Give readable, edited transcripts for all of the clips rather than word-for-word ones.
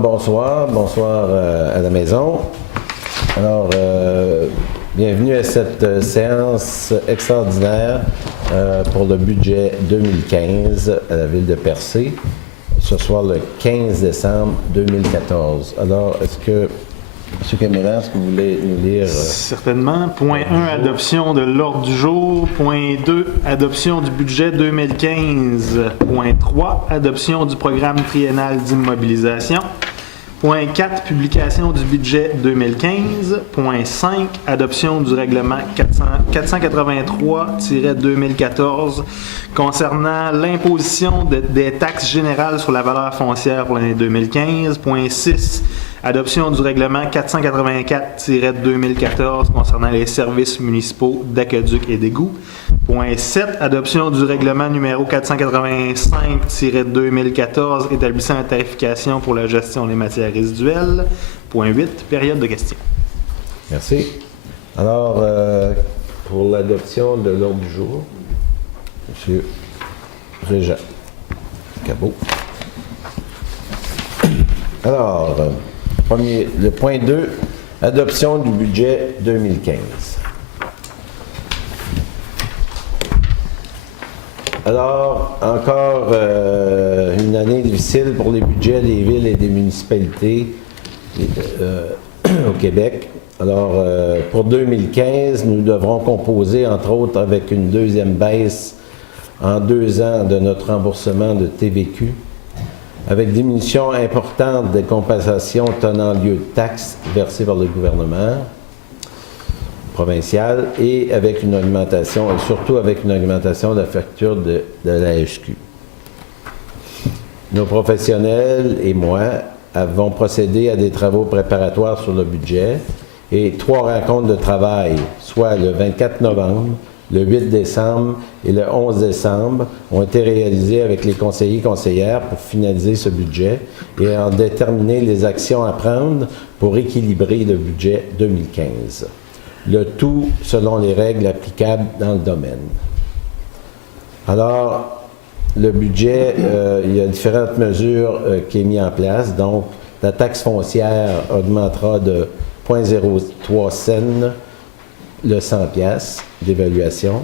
bonsoir. Bonsoir à la maison. Alors, bienvenue à cette séance extraordinaire pour le budget 2015 à la ville de Percé, ce soir le 15 décembre 2014. Alors, est-ce que, M. Caméra, est-ce que vous voulez nous lire? Certainement. Point 1, adoption de l'ordre du jour. Point 2, adoption du budget 2015. Point 3, adoption du programme triennal d'immobilisation. Point 4, publication du budget 2015. Point 5, adoption du règlement 483-2014 concernant l'imposition des taxes générales sur la valeur foncière pour l'année 2015. Point 6, adoption du règlement 484-2014 concernant les services municipaux d'aqueduc et d'égouts. Point 7, adoption du règlement numéro 485-2014 établissant la tarification pour la gestion des matières résiduelles. Point 8, période de questions. Merci. Alors, pour l'adoption de l'ordre du jour, M. Régent Cabot. Alors, le point 2, adoption du budget 2015. Alors, encore une année difficile pour les budgets des villes et des municipalités au Québec. Alors, pour 2015, nous devrons composer, entre autres, avec une deuxième baisse en 2 ans de notre remboursement de TVQ, avec diminution importante des compensations tenant lieu de taxes versées par le gouvernement provincial et avec une augmentation, et surtout avec une augmentation de la facture de la SQ. Nos professionnels et moi avons procédé à des travaux préparatoires sur le budget et 3 rencontres de travail, soit le 24 novembre, le 8 décembre et le 11 décembre, ont été réalisées avec les conseillers et conseillères pour finaliser ce budget et en déterminer les actions à prendre pour équilibrer le budget 2015. Le tout selon les règles applicables dans le domaine. Alors, le budget, il y a différentes mesures qui sont mises en place. Donc, la taxe foncière augmentera de 0,03 cents le 100 piastres d'évaluation.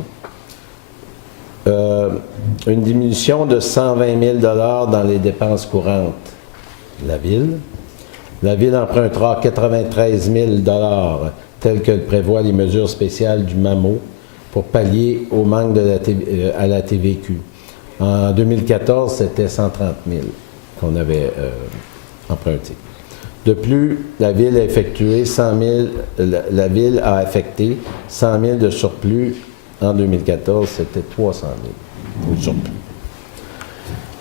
Une diminution de 120 000 $ dans les dépenses courantes de la ville. La ville empruntera 93 000 $ telles que le prévoient les mesures spéciales du MAMO pour pallier au manque à la TVQ. En 2014, c'était 130 000 qu'on avait emprunté. De plus, la ville a affecté 100 000 de surplus. En 2014, c'était 300 000 de surplus.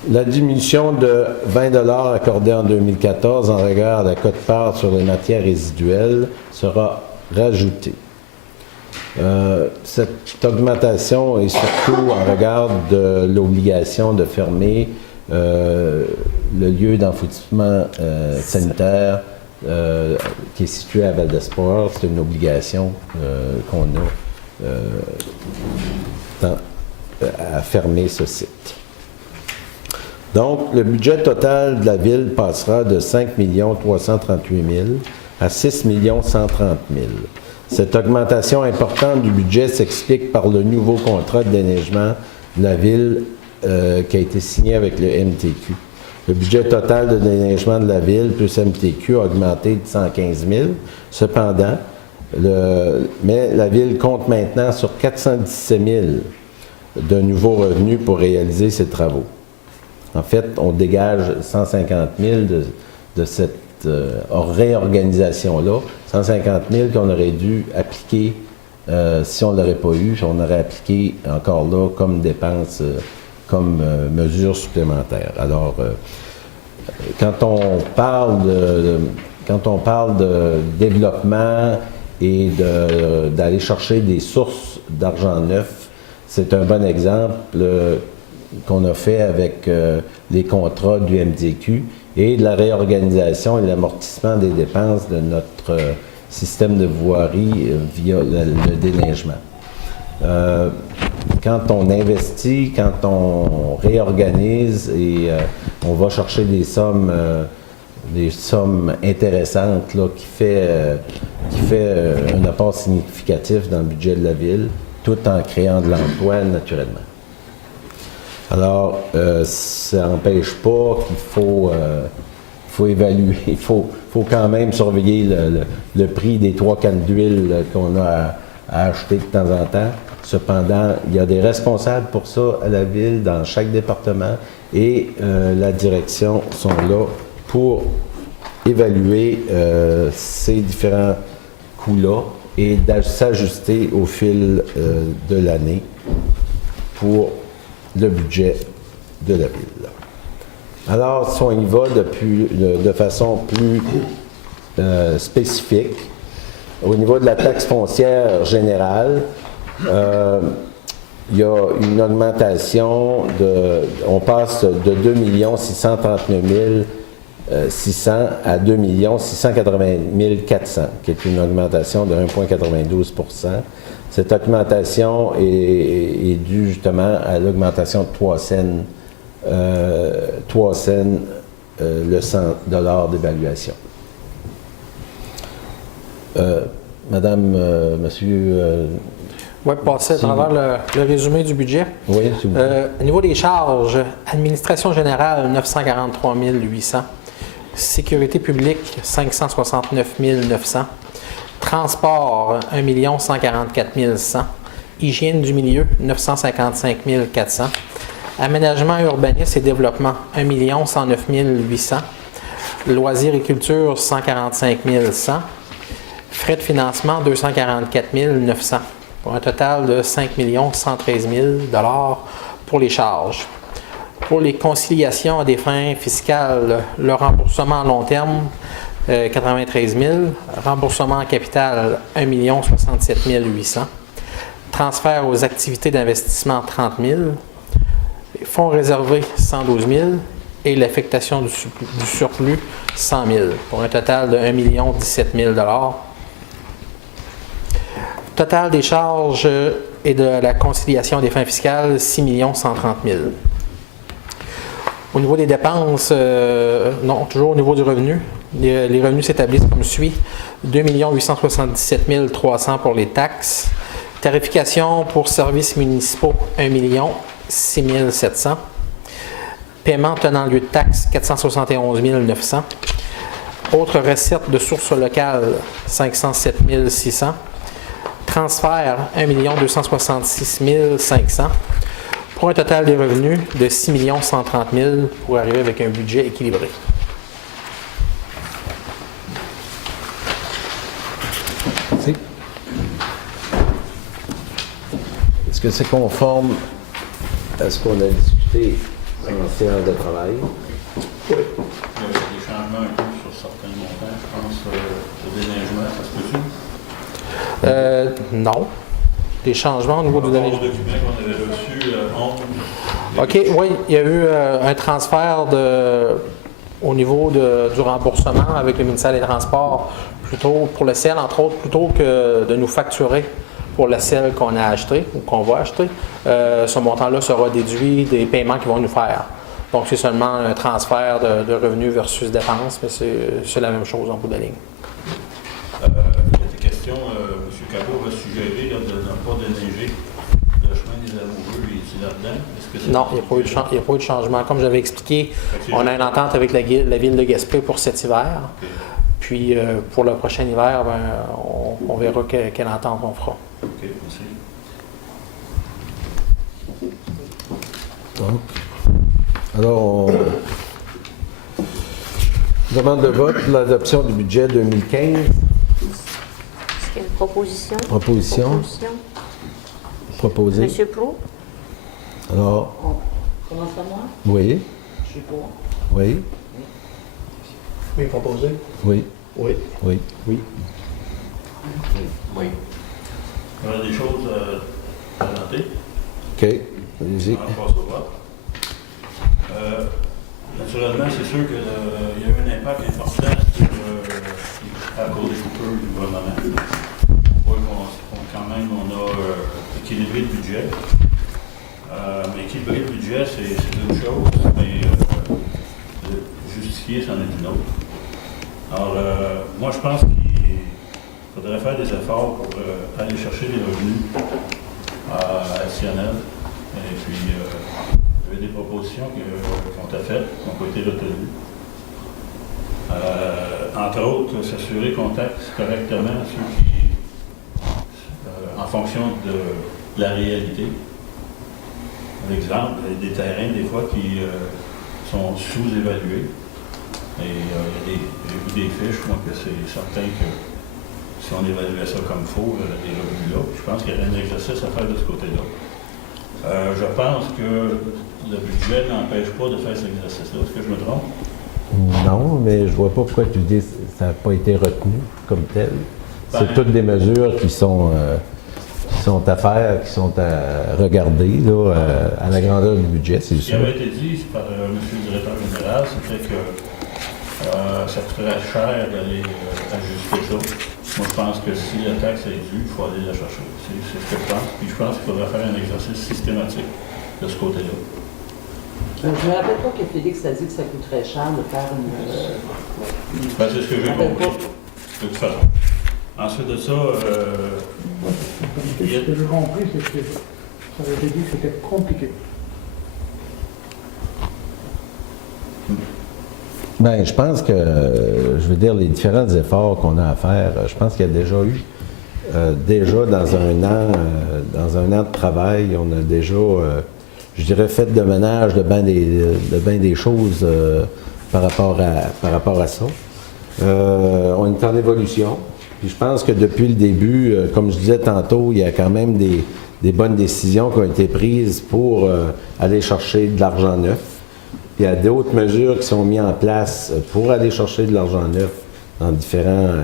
La diminution de 20 $ accordée en 2014 en regard à la quote-part sur les matières résiduelles sera rajoutée. Cette augmentation est surtout en regard de l'obligation de fermer le lieu d'enfouissement sanitaire qui est situé à Val d'Espoir. C'est une obligation qu'on a à fermer ce site. Donc, le budget total de la ville passera de 5 338 000 à 6 130 000. Cette augmentation importante du budget s'explique par le nouveau contrat de déneigement de la ville qui a été signé avec le MTQ. Le budget total de déneigement de la ville plus MTQ a augmenté de 115 000. Cependant, mais la ville compte maintenant sur 417 000 de nouveaux revenus pour réaliser ces travaux. En fait, on dégage 150 000 de cette réorganisation-là, 150 000 qu'on aurait dû appliquer si on ne l'aurait pas eu, on aurait appliqué encore là comme dépense, comme mesure supplémentaire. Alors, quand on parle de développement et d'aller chercher des sources d'argent neuf, c'est un bon exemple qu'on a fait avec les contrats du MTQ et de la réorganisation et de l'amortissement des dépenses de notre système de voirie via le déneigement. Quand on investit, quand on réorganise et on va chercher des sommes des sommes intéressantes là, qui fait un apport significatif dans le budget de la ville, tout en créant de l'emploi naturellement. Alors, ça n'empêche pas qu'il faut évaluer, il faut quand même surveiller le prix des 3 cannes d'huile qu'on a à acheter de temps en temps. Cependant, il y a des responsables pour ça à la ville, dans chaque département, et la direction sont là pour évaluer ces différents coûts-là et s'ajuster au fil de l'année pour le budget de la ville. Alors, si on y va de façon plus spécifique, au niveau de la taxe foncière générale, il y a une augmentation on passe de 2 639 600 à 2 680 400, qui est une augmentation de 1,92 %. Cette augmentation est due justement à l'augmentation de 3 cents le 100 $ d'évaluation. Madame, monsieur... Oui, passer à travers le résumé du budget. Oui, s'il vous plaît. Au niveau des charges, administration générale, 943 800. Sécurité publique, 569 900. Transport, 1 144 100. Hygiène du milieu, 955 400. Aménagement, urbanisme et développement, 1 109 800. Loisirs et culture, 145 100. Frais de financement, 244 900. Pour un total de 5 113 000 $ pour les charges. Pour les conciliations à des fins fiscales, le remboursement à long terme, 93 000. Remboursement en capital, 1 67 800. Transfert aux activités d'investissement, 30 000. Fonds réservés, 112 000. Et l'affectation du surplus, 100 000. Pour un total de 1 17 000 $. Total des charges et de la conciliation des fins fiscales, 6 130 000. Au niveau des dépenses, non, toujours au niveau du revenu, les revenus s'établissent comme suit. 2 877 300 pour les taxes. Tarification pour services municipaux, 1 6 700. Paiement tenant lieu de taxes, 471 900. Autres recettes de sources locales, 507 600. Transfert, 1 266 500. Pour un total des revenus de 6 130 000 pour arriver avec un budget équilibré. Merci. Est-ce que c'est conforme à ce qu'on a discuté en séance de travail? Oui. Il y a des changements un peu sur certains montants, je pense, le déneigement, ça se peut-tu? Non. Des changements au niveau du document qu'on avait reçu, 11. OK, oui, il y a eu un transfert au niveau du remboursement avec le ministère des Transports, plutôt pour le sel, entre autres, plutôt que de nous facturer pour le sel qu'on a acheté ou qu'on va acheter. Ce montant-là sera déduit des paiements qu'ils vont nous faire. Donc, c'est seulement un transfert de revenus versus dépenses, mais c'est la même chose en bout de ligne. Question, M. Cabot va suggérer là, de ne pas déneiger le chemin des Amoureux ici là-dedans. Non, il n'y a pas eu de changement. Comme j'avais expliqué, on a une entente avec la ville de Gaspé pour cet hiver. Okay. Puis pour le prochain hiver, on verra quelle entente on fera. OK, merci. Donc, alors, on demande de vote pour l'adoption du budget 2015. Proposition. Proposé. Monsieur Pro. Alors. On commence par moi? Oui. Je suis pour. Oui. Oui, proposé? Oui. Oui. Oui. Oui. Oui. Il y a des choses à noter. OK. Allez-y. On passe au vote. Naturellement, c'est sûr qu'il y a eu un impact important à cause des coupures du gouvernement. On voit quand même on a équilibré le budget. Mais équilibrer le budget, c'est une chose, mais justifier, c'en est une autre. Alors, moi, je pense qu'il faudrait faire des efforts pour aller chercher des revenus additionnels. Et puis, il y avait des propositions qui ont été faites, qui n'ont pas été retenues. Entre autres, s'assurer qu'on taxe correctement ceux qui, en fonction de la réalité. Par exemple, il y a des terrains, des fois, qui sont sous-évalués. Et j'ai vu des fiches, moi, que c'est certain que si on évaluait ça comme faux, les revenus-là, je pense qu'il y aurait un exercice à faire de ce côté-là. Je pense que le budget n'empêche pas de faire cet exercice-là. Est-ce que je me trompe? Non, mais je vois pas pourquoi tu dis que ça n'a pas été retenu comme tel. C'est Ben, toutes des mesures qui sont à faire, qui sont à regarder là, à la grandeur du budget, c'est Ce qui sûr. avait été dit par M. le directeur général, c'était que ça coûterait cher d'aller ajuster ça. Moi, je pense que si la taxe est due, il faut aller la chercher. C'est ce que je pense. Puis je pense qu'il faudrait faire un exercice systématique de ce côté-là. Je me rappelle pas que Félix a dit que ça coûterait cher de faire une... Ben, c'est ce que j'ai compris, de toute façon. Ensuite de ça, Ce que j'ai compris, c'est que ça avait été dit que c'était compliqué. Bien, je pense que, je veux dire, les différents efforts qu'on a à faire, je pense qu'il y a déjà eu, déjà dans un an de travail, on a déjà, je dirais, fait de ménage de bien des choses par rapport à ça. On est en évolution. Puis je pense que depuis le début, comme je disais tantôt, il y a quand même des bonnes décisions qui ont été prises pour aller chercher de l'argent neuf. Puis il y a d'autres mesures qui sont mises en place pour aller chercher de l'argent neuf dans différents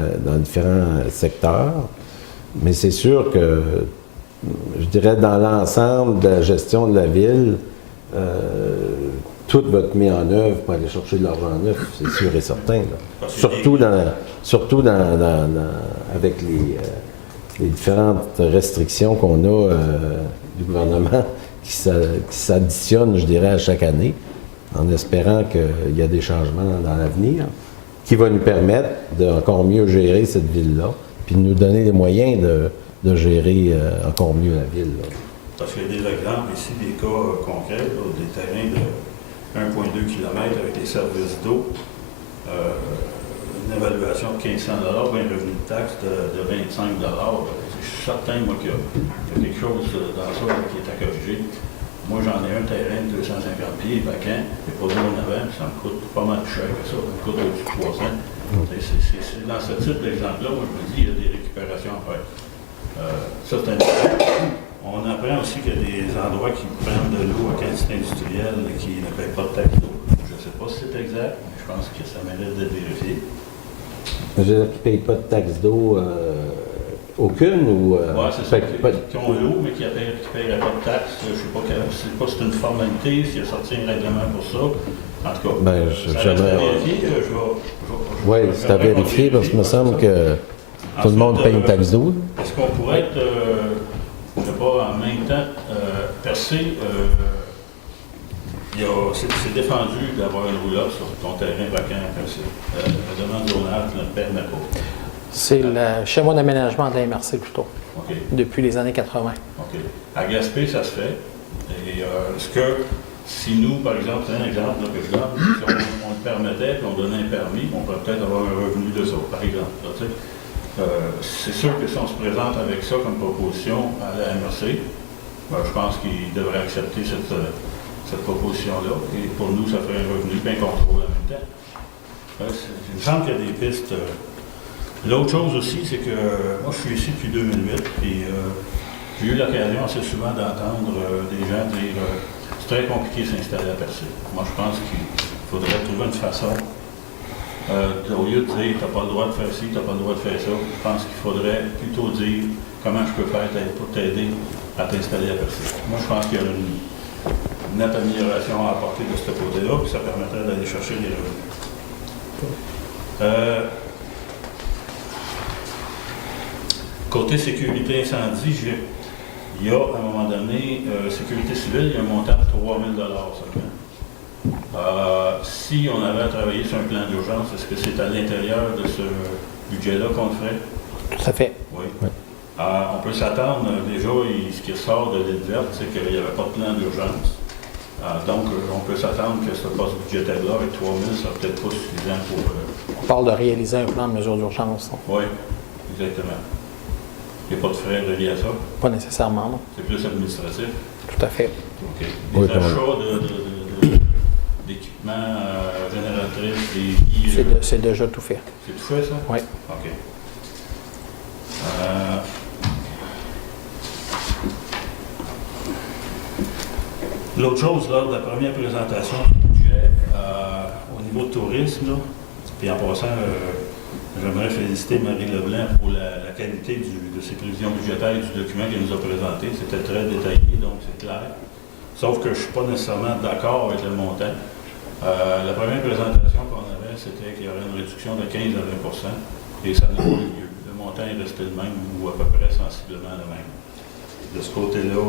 secteurs. Mais c'est sûr que, je dirais, dans l'ensemble de la gestion de la ville, tout va être mis en œuvre pour aller chercher de l'argent neuf, c'est sûr et certain. Là. Surtout avec les différentes restrictions qu'on a du gouvernement qui s'additionnent, je dirais, à chaque année, en espérant qu'il y a des changements dans l'avenir qui vont nous permettre d'encore mieux gérer cette ville-là, puis de nous donner les moyens de gérer encore mieux la ville. Là. Parce qu'il y a des exemples ici, des cas concrets, là, des terrains de 1,2 km avec des services d'eau, une évaluation de 1500 $, un revenu de taxe de 25 $. Je suis certain, moi, qu'il y a quelque chose dans ça qui est à corriger. Moi, j'en ai un terrain de 250 pieds vacant, et pas loin avant, puis ça me coûte pas mal plus cher que ça, ça me coûte au-dessus de 300. C'est dans ce type d'exemple-là, moi, je me dis, il y a des récupérations à faire. Ça, c'est un On apprend aussi qu'il y a des endroits qui prennent de l'eau à quantité industrielle et qui ne payent pas de taxe d'eau. Je ne sais pas si c'est exact, mais je pense que ça mérite d'être vérifié. Je veux dire qu'ils ne payent pas de taxe d'eau aucune ou... Oui, c'est ça, qui ont l'eau, mais qui ne paieraient pas de taxe. Je ne sais pas si c'est une formalité, s'il y a sorti un règlement pour ça. En tout cas, Ben, ça reste à vérifier. Oui, c'est à vérifier parce qu'il me semble que tout le monde paye une taxe d'eau. Est-ce qu'on pourrait être, je ne sais pas, en même temps, percer, c'est défendu d'avoir une roulotte sur ton terrain vacant à percer. La demande zonage ne le permet pas. C'est le schéma d'aménagement de la MRC plutôt, OK. depuis les années 80. OK. À Gaspé, ça se fait. Et est-ce que, si nous, par exemple, c'est un exemple là, que je donne, si on le permettait et on donnait un permis, on pourrait peut-être avoir un revenu de ça, par exemple. Là, c'est sûr que si on se présente avec ça comme proposition à la MRC, ben, je pense qu'ils devraient accepter cette proposition-là. Et pour nous, ça ferait un revenu et un contrôle en même temps. Il me semble qu'il y a des pistes. L'autre chose aussi, c'est que moi, je suis ici depuis 2008, puis j'ai eu l'occasion assez souvent d'entendre des gens dire c'est très compliqué de s'installer à Percé. Moi, je pense qu'il faudrait trouver une façon, au lieu de dire tu n'as pas le droit de faire ci, tu n'as pas le droit de faire ça, je pense qu'il faudrait plutôt dire comment je peux faire pour t'aider à t'installer à Percé. Moi, je pense qu'il y a une nette amélioration à apporter de ce côté-là, puis ça permettrait d'aller chercher des revenus. Côté sécurité incendie, il y a, à un moment donné, sécurité civile, il y a un montant de 3 000 $ seulement. Si on avait à travailler sur un plan d'urgence, est-ce que c'est à l'intérieur de ce budget-là qu'on le ferait? Tout à fait. Oui. Oui. On peut s'attendre, déjà, ce qui ressort de l'île verte, c'est qu'il n'y avait pas de plan d'urgence. Donc, on peut s'attendre que ce poste budgétaire-là, avec 3 000, ça sera peut-être pas suffisant pour... On parle de réaliser un plan de mesure d'urgence. Non? Oui, exactement. Il n'y a pas de frais reliés à ça. Pas nécessairement, non. C'est plus administratif. Tout à fait. OK. Oui, Des quand même. achats d'équipements génératrices, des... C'est déjà tout fait. C'est tout fait, ça? Oui. OK. L'autre chose, lors de la première présentation du budget, au niveau de tourisme, là, puis en passant, j'aimerais féliciter Marie Leblanc pour la qualité de ses prévisions budgétaires et du document qu'elle nous a présenté. C'était très détaillé, donc c'est clair. Sauf que je ne suis pas nécessairement d'accord avec le montant. La première présentation qu'on avait, c'était qu'il y aurait une réduction de 15 à 20 et ça n'a pas eu lieu. Le montant est resté le même ou à peu près sensiblement le même. De ce côté-là,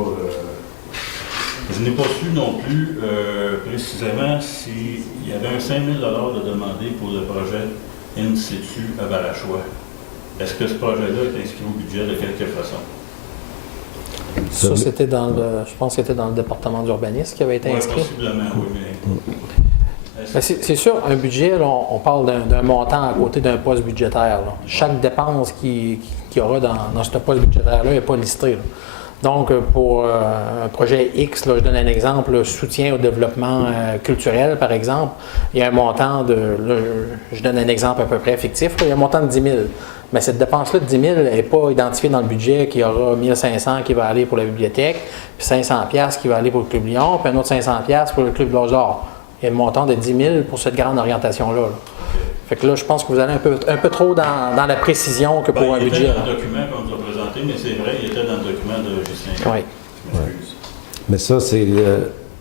je n'ai pas su non plus précisément s'il y avait un 5 000 de demandé pour le projet In situ à Barachois. Est-ce que ce projet-là est inscrit au budget de quelque façon? Ça, c'était dans le... Je pense que c'était dans le département d'urbanisme qui avait été Oui, inscrit. possiblement, oui, mais... Ben, c'est sûr, un budget, là, on parle d'un montant à côté d'un poste budgétaire. Là. Chaque dépense qu'il y aura dans ce poste budgétaire-là n'est pas listée. Là. Donc, pour un projet X, là, je donne un exemple, le soutien au développement culturel, par exemple, il y a un montant de, là, je donne un exemple à peu près fictif, là, il y a un montant de 10 000. Mais cette dépense-là de 10 000 n'est pas identifiée dans le budget, qu'il y aura 1 500 qui va aller pour la bibliothèque, puis 500 $ qui va aller pour le Club Lyon, puis un autre 500 $ pour le Club L'Âge d'Or. Il y a un montant de 10 000 pour cette grande orientation-là. Là. Fait que là, je pense que vous allez un peu trop dans la précision que pour un il budget. était dans le document qu'on nous a présenté, mais c'est vrai, il était dans le document de Justin. Oui. Je m'excuse. Mais ça, c'est,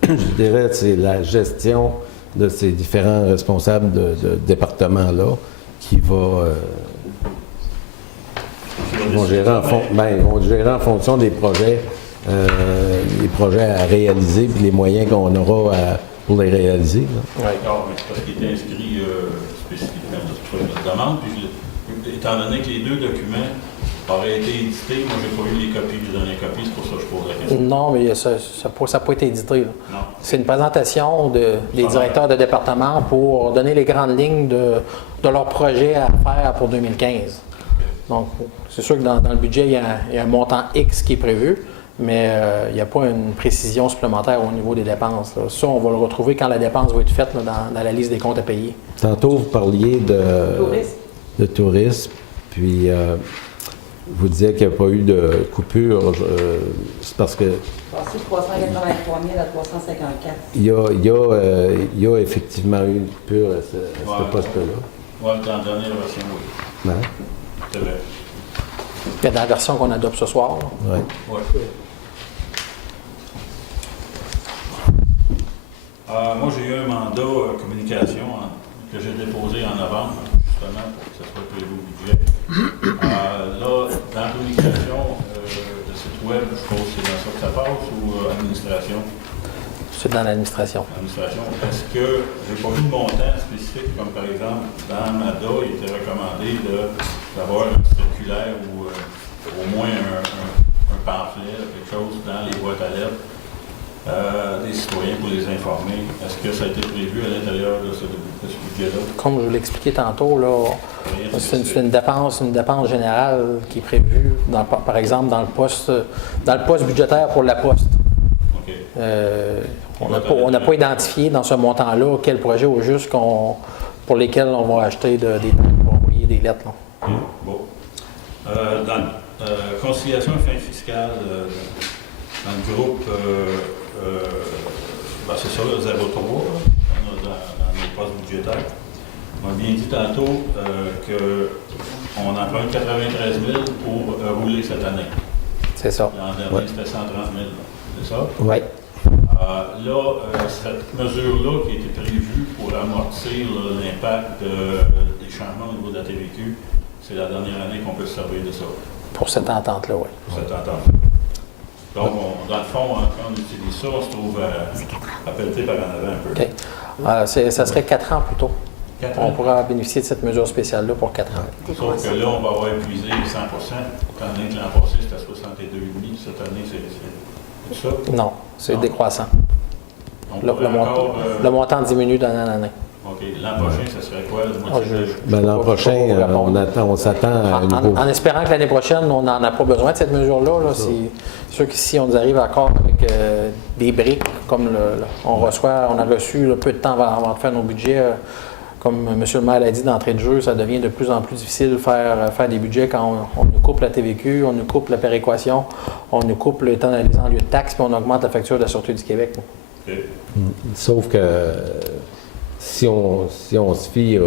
je dirais, c'est la gestion de ces différents responsables de départements-là qui vont gérer ils vont gérer en fonction des projets à réaliser puis les moyens qu'on aura pour les réaliser. Là. D'accord, mais c'est parce qu'il était inscrit spécifiquement sur notre demande. Puis, étant donné que les deux documents auraient été édités, moi, j'ai pas eu les copies, les dernières copies, c'est pour ça que je pose la question. Non, mais ça n'a pas été édité. Là. Non. C'est une présentation des directeurs de département pour donner les grandes lignes de leur projet à faire pour 2015. Donc, c'est sûr que dans le budget, il y a un montant X qui est prévu, mais il n'y a pas une précision supplémentaire au niveau des dépenses. Là. Ça, on va le retrouver quand la dépense va être faite là, dans la liste des comptes à payer. Tantôt, vous parliez de tourisme, puis vous disiez qu'il n'y a pas eu de coupure. C'est parce que Passé de 383 000 à 354. il y a effectivement eu une coupure à ce poste-là. Oui, dans la dernière version, oui. Hein? C'est vrai. Il y a dans la version qu'on adopte ce soir. Là. Ouais. Ouais. Moi, j'ai eu un mandat communication que j'ai déposé en novembre, justement, pour que ça soit prévu au budget. Là, dans la communication de site web, je suppose que c'est dans ça que ça passe ou administration? C'est dans l'administration. Administration. Est-ce que j'ai pas vu de montant spécifique, comme par exemple, dans MADA, il était recommandé d'avoir un circulaire ou au moins un pamphlet, quelque chose dans les boîtes à lettres des citoyens pour les informer. Est-ce que ça a été prévu à l'intérieur de ce budget-là? Comme je vous l'expliquais tantôt, là, c'est une dépense générale qui est prévue, par exemple, dans le poste budgétaire pour la Poste. OK. On n'a pas identifié dans ce montant-là quel projet au juste pour lesquels on va acheter des trucs pour envoyer des lettres. Là. Okay. Bon. Dans conciliation et fin fiscale, dans le groupe, c'est ça, le 0,3, dans nos postes budgétaires. On m'a bien dit tantôt qu'on emprunte 93 000 pour rouler cette année. C'est ça. L'an dernier, c'était 130 000. C'est ça? Oui. Cette mesure-là qui a été prévue pour amortir l'impact des changements au niveau de la TVQ, c'est la dernière année qu'on peut se servir de ça. Pour cette entente-là, oui. Pour cette entente. Donc, dans le fond, quand on utilise ça, on se trouve à pelleter par en avant un peu. OK. Ça serait 4 ans plus tôt. 4 On ans. pourra bénéficier de cette mesure spéciale-là pour 4 ans. Sauf que là, on va avoir épuisé 100 étant donné que l'an passé, c'était à 62,5. Cette année, c'est ça. Non, c'est Non. décroissant. On Le, pourrait encore, le montant diminue d'année en année. OK. L'an prochain, ça serait quoi? Le Ah, moitié de- Ben, l'an prochain, on s'attend à un nouveau. En espérant que l'année prochaine, on n'en a pas besoin de cette mesure-là. Là. C'est sûr que si on arrive encore avec des briques, comme on a reçu peu de temps avant de faire nos budgets, comme M. le maire l'a dit d'entrée de jeu, ça devient de plus en plus difficile de faire des budgets quand on nous coupe la TVQ, on nous coupe la péréquation, on nous coupe le temps d'analyse en lieu de taxe, puis on augmente la facture de la Sûreté du Québec. OK. Sauf que si on se fie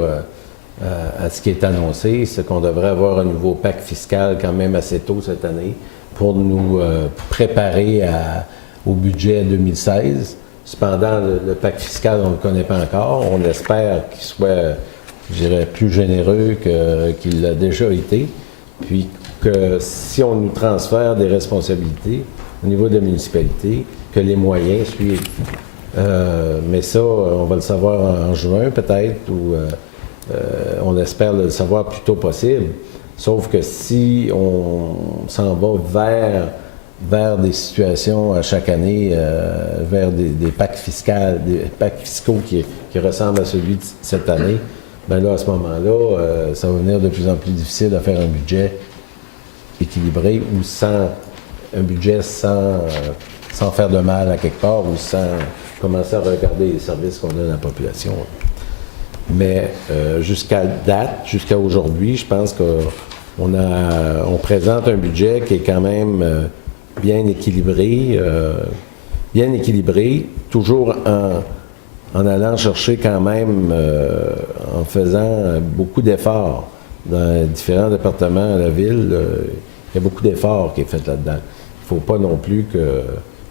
à ce qui est annoncé, c'est qu'on devrait avoir un nouveau pacte fiscal quand même assez tôt cette année pour nous préparer au budget 2016. Cependant, le pacte fiscal, on ne le connaît pas encore. On espère qu'il soit, je dirais, plus généreux qu'il l'a déjà été. Puis que si on nous transfère des responsabilités au niveau de la municipalité, que les moyens suivent. Mais ça, on va le savoir en juin peut-être, ou on espère le savoir le plus tôt possible. Sauf que si on s'en va vers des situations à chaque année, vers des pactes fiscaux qui ressemblent à celui de cette année, bien là, à ce moment-là, ça va devenir de plus en plus difficile de faire un budget équilibré ou un budget sans faire de mal à quelque part ou sans commencer à regarder les services qu'on donne à la population. Mais jusqu'à aujourd'hui, je pense qu'on présente un budget qui est quand même bien équilibré, toujours en allant chercher quand même, en faisant beaucoup d'efforts dans différents départements de la ville. Il y a beaucoup d'efforts qui est fait là-dedans. Il ne faut pas non plus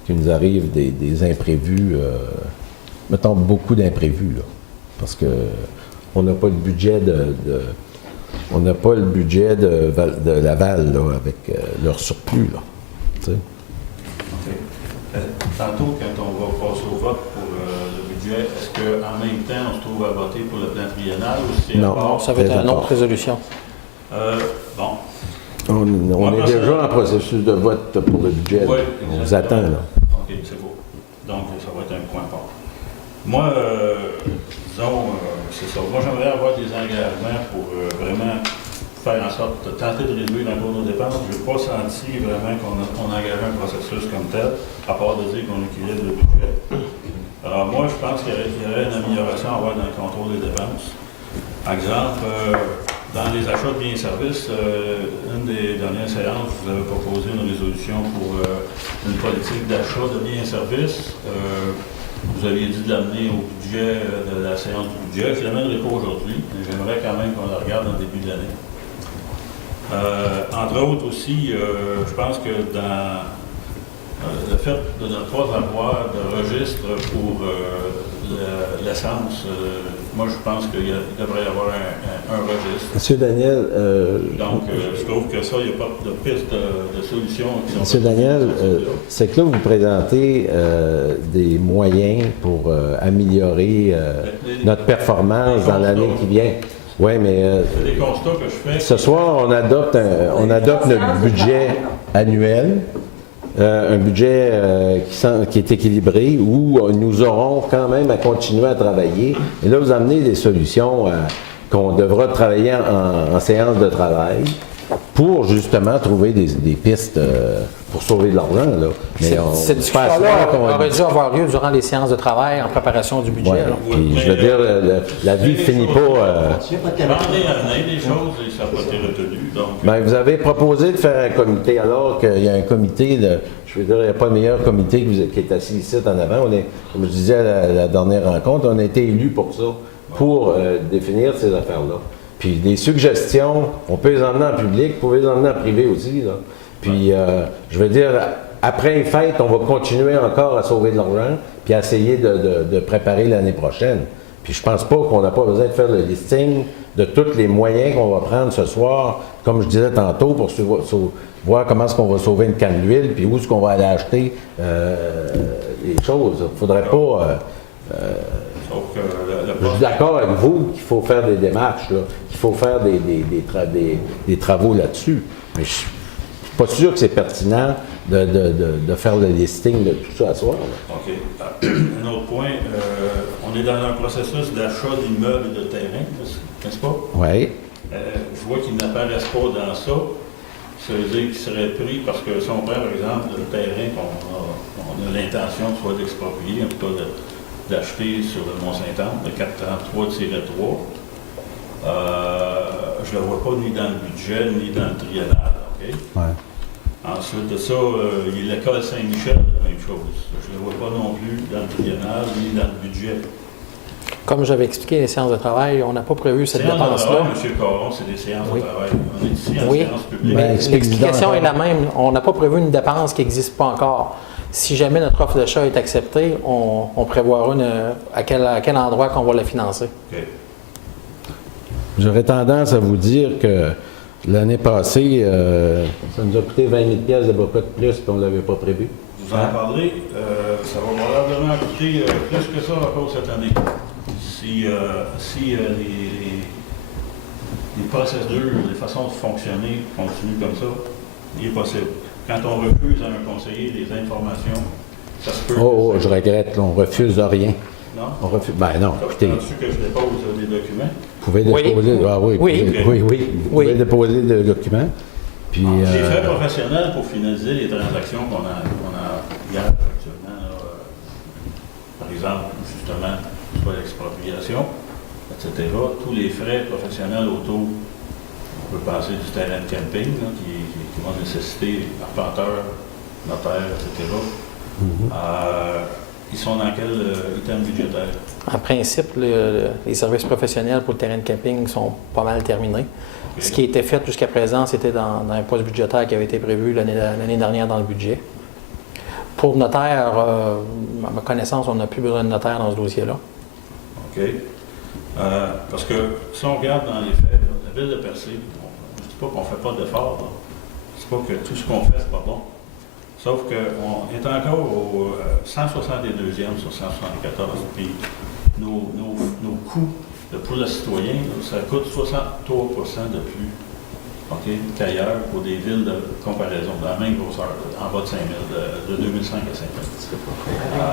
qu'il nous arrive des imprévus, mettons beaucoup d'imprévus, là, parce que on n'a pas le budget on n'a pas le budget de Laval là, avec leur surplus, là. Tu sais. OK. Tantôt, quand on va passer au vote pour le budget, est-ce qu'en même temps, on se trouve à voter pour le plan triennal ou c'est Non. à part? Ça va être une autre résolution. Bon. On est déjà en processus de vote pour le budget. Oui, on vous exactement. attend, là. OK, c'est beau. Donc, ça va être un point fort. Moi, disons, c'est ça. Moi, j'aimerais avoir des engagements pour vraiment faire en sorte de tenter de réduire encore nos dépenses. Je n'ai pas senti vraiment qu'on engage un processus comme tel, à part de dire qu'on équilibre le budget. Alors, moi, je pense qu'il y aurait une amélioration à avoir dans le contrôle des dépenses. Par exemple, dans les achats de biens et services, une des dernières séances, vous avez proposé une résolution pour une politique d'achat de biens et services. Vous aviez dit de l'amener au budget de la séance du budget. Je ne l'amènerai pas aujourd'hui, mais j'aimerais quand même qu'on la regarde en début de l'année. Entre autres aussi, je pense que dans le fait de ne pas avoir de registre pour l'essence, moi je pense qu'il devrait y avoir un registre. Monsieur Daniel, Donc, je trouve que ça, il n'y a pas de piste de solution. Monsieur Daniel, c'est que là, vous présentez des moyens pour améliorer notre performance dans l'année qui vient. Oui, mais C'est des constats que je fais. ce soir, on adopte notre budget annuel, un budget qui est équilibré, où nous aurons quand même à continuer à travailler. Et là, vous amenez des solutions qu'on devra travailler en séance de travail pour justement trouver des pistes pour sauver de l'argent. Là. Mais Cette discussion-là aurait dû avoir lieu durant les séances de travail en préparation du budget. Ouais. là. Puis, je veux dire, la vie ne finit pas. Demander à amener des choses et ça n'a pas été retenu. Donc, Ben, vous avez proposé de faire un comité, alors qu'il y a un comité, je veux dire, il n'y a pas de meilleur comité qui est assis ici en avant. Comme je disais à la dernière rencontre, on a été élus pour ça, pour définir ces affaires-là. Puis des suggestions, on peut les emmener en public, vous pouvez les emmener en privé aussi. Là. Puis, je veux dire, après les fêtes, on va continuer encore à sauver de l'argent, puis à essayer de préparer l'année prochaine. Puis je pense pas qu'on n'a pas besoin de faire le listing de tous les moyens qu'on va prendre ce soir, comme je disais tantôt, pour voir comment est-ce qu'on va sauver une canne d'huile, puis où est-ce qu'on va aller acheter les choses. Il ne faudrait pas... Sauf que je suis d'accord avec vous qu'il faut faire des démarches, là, qu'il faut faire des travaux là-dessus. Mais je suis pas sûr que c'est pertinent de faire le listing de tout ça à soir. Là. OK. Un autre point, on est dans un processus d'achat d'immeubles et de terrains, n'est-ce pas? Oui. Je vois qu'ils n'apparaissent pas dans ça. Ça veut dire qu'ils seraient pris parce que si on prend, par exemple, le terrain qu'on a l'intention soit d'exproprier, en tout cas d'acheter sur le Mont-Saint-Anne, le 433-3, je ne le vois pas ni dans le budget, ni dans le triennal. OK? Ouais. Ensuite de ça, il y a l'école Saint-Michel, la même chose. Je ne le vois pas non plus dans le triennal, ni dans le budget. Comme j'avais expliqué les séances de travail, on n'a pas prévu cette dépense-là. M. Caron, c'est des séances Oui. de travail. On est ici en Oui, séance publique. mais Ben, l'explication est la encore. même. On n'a pas prévu une dépense qui n'existe pas encore. Si jamais notre offre d'achat est acceptée, on prévoira à quel endroit qu'on va la financer. OK. J'aurais tendance à vous dire que l'année passée, ça nous a coûté 20 000 pièces de boca de plus, puis on ne l'avait pas prévu. Vous en parlerez, ça va probablement coûter plus que ça encore cette année. Si les procédures, les façons de fonctionner continuent comme ça, il est possible. Quand on refuse à un conseiller des informations, ça se peut. Oh, je regrette, là, on refuse de rien. Non? On refuse. Ben non, Ça, écoutez, je vous pense que je dépose des documents. pouvez Oui. déposer. Ah oui, Oui. oui. Vous pouvez déposer des documents. Puis, Les frais professionnels pour finaliser les transactions qu'on a hier actuellement, là, par exemple, justement, soit l'expropriation, etc., tous les frais professionnels autour, on peut passer du terrain de camping, là, qui vont nécessiter arpenteur, notaire, etc. Ils sont dans quel item budgétaire? En principe, les services professionnels pour le terrain de camping sont pas mal terminés. OK. Ce qui a été fait jusqu'à présent, c'était dans un poste budgétaire qui avait été prévu l'année dernière dans le budget. Pour le notaire, à ma connaissance, on n'a plus besoin de notaire dans ce dossier-là. OK. Parce que si on regarde dans les faits, là, la ville de Percé, je ne dis pas qu'on ne fait pas d'efforts, là. Je ne dis pas que tout ce qu'on fait, c'est pas bon. Sauf qu'on est encore au 162e sur 174, puis nos coûts pour le citoyen, là, ça coûte 63% de plus, OK, qu'ailleurs pour des villes de comparaison, de la même grosseur, en bas de 5 000, de 2005 à 5 000.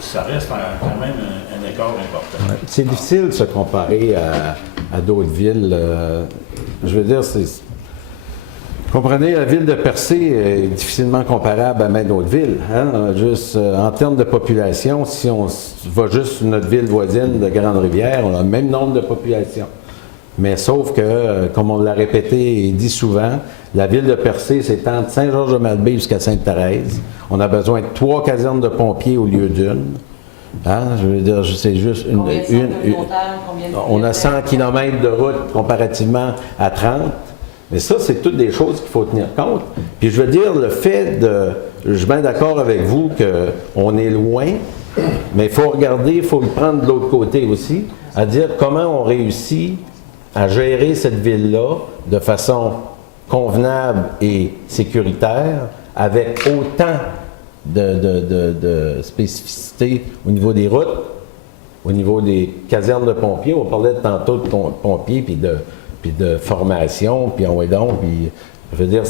Ça reste quand même un écart important. ouais, c'est difficile de se comparer à d'autres villes. Je veux dire, comprenez, la ville de Percé est difficilement comparable à même d'autres villes. Hein? Juste, en termes de population, si on va juste sur notre ville voisine de Grande-Rivière, on a le même nombre de population. Mais sauf que, comme on l'a répété et dit souvent, la ville de Percé s'étend de Saint-Georges-de-Malbaie jusqu'à Sainte-Thérèse. On a besoin de 3 casernes de pompiers au lieu d'une. Hein? Je veux dire, c'est juste Combien de centres communautaires, combien de on a 100 km de route comparativement à 30. Mais ça, c'est toutes des choses qu'il faut tenir compte. Puis je veux dire, le fait de... Je suis bien d'accord avec vous qu'on est loin, mais il faut regarder, il faut le prendre de l'autre côté aussi, à dire comment on réussit à gérer cette ville-là de façon convenable et sécuritaire, avec autant de spécificités au niveau des routes, au niveau des casernes de pompiers. On parlait tantôt de pompiers, puis de formation, puis on est donc, puis je veux dire,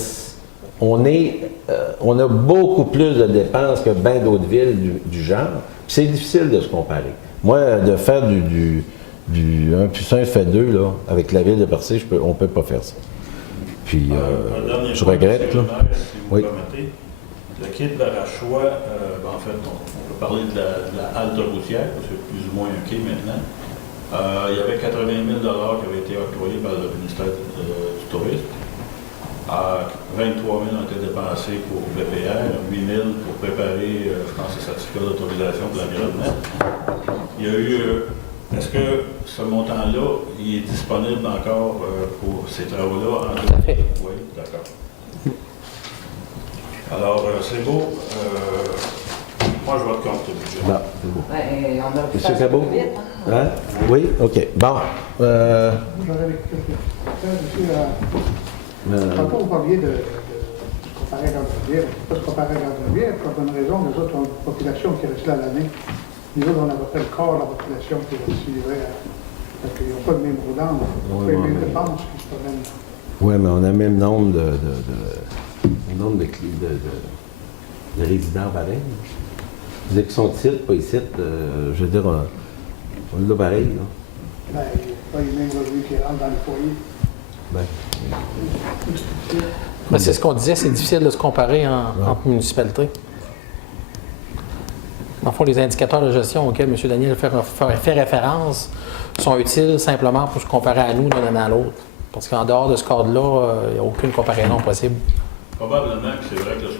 on a beaucoup plus de dépenses que bien d'autres villes du genre, puis c'est difficile de se comparer. Moi, de faire du 1 plus 1 fait 2, là, avec la ville de Percé, on ne peut pas faire ça. Puis, je regrette, là. Si vous Oui. permettez, le kit d'Arachois, en fait, on peut parler de la halte routière, parce que c'est plus ou moins un quai maintenant. Il y avait 80 000 qui avaient été octroyés par le ministère du Tourisme. 23 000 ont été dépensés pour BPR, 8 000 pour préparer, je pense, le certificat d'autorisation de l'environnement. Il y a eu... Est-ce que ce montant-là, il est disponible encore pour ces travaux-là? Tout à fait. Oui, d'accord. Alors, c'est beau. Moi, change votre compte de budget. Non, c'est beau. Ben, on aurait pu Monsieur faire ça Cabot? plus vite, hein? Hein? Oui? OK. Bon. J'aurais quelques questions aussi. Tantôt, vous parliez de comparer à Grande-Rivière. On ne peut pas se comparer à Grande-Rivière pour la bonne raison. Les autres ont une population qui reste là à l'année. Nous autres, on a à peu près le quart de la population qui reste livrée. Parce qu'ils n'ont pas le même roulant, pas les mêmes dépenses qui se promènent. Oui, mais on a le même nombre de résidents pareil. Vous dites qu'ils sont ici, pas ici. Je veux dire, on l'a pareil. Là. Ben, il n'y a pas les mêmes revenus qui rentrent dans les foyers. Ben, Mais c'est ce qu'on disait, c'est difficile de se comparer entre municipalités. Dans le fond, les indicateurs de gestion auxquels M. Daniel fait référence sont utiles simplement pour se comparer à nous d'un an à l'autre. Parce qu'en dehors de ce cadre-là, il n'y a aucune comparaison possible. Probablement que c'est vrai que le 63%,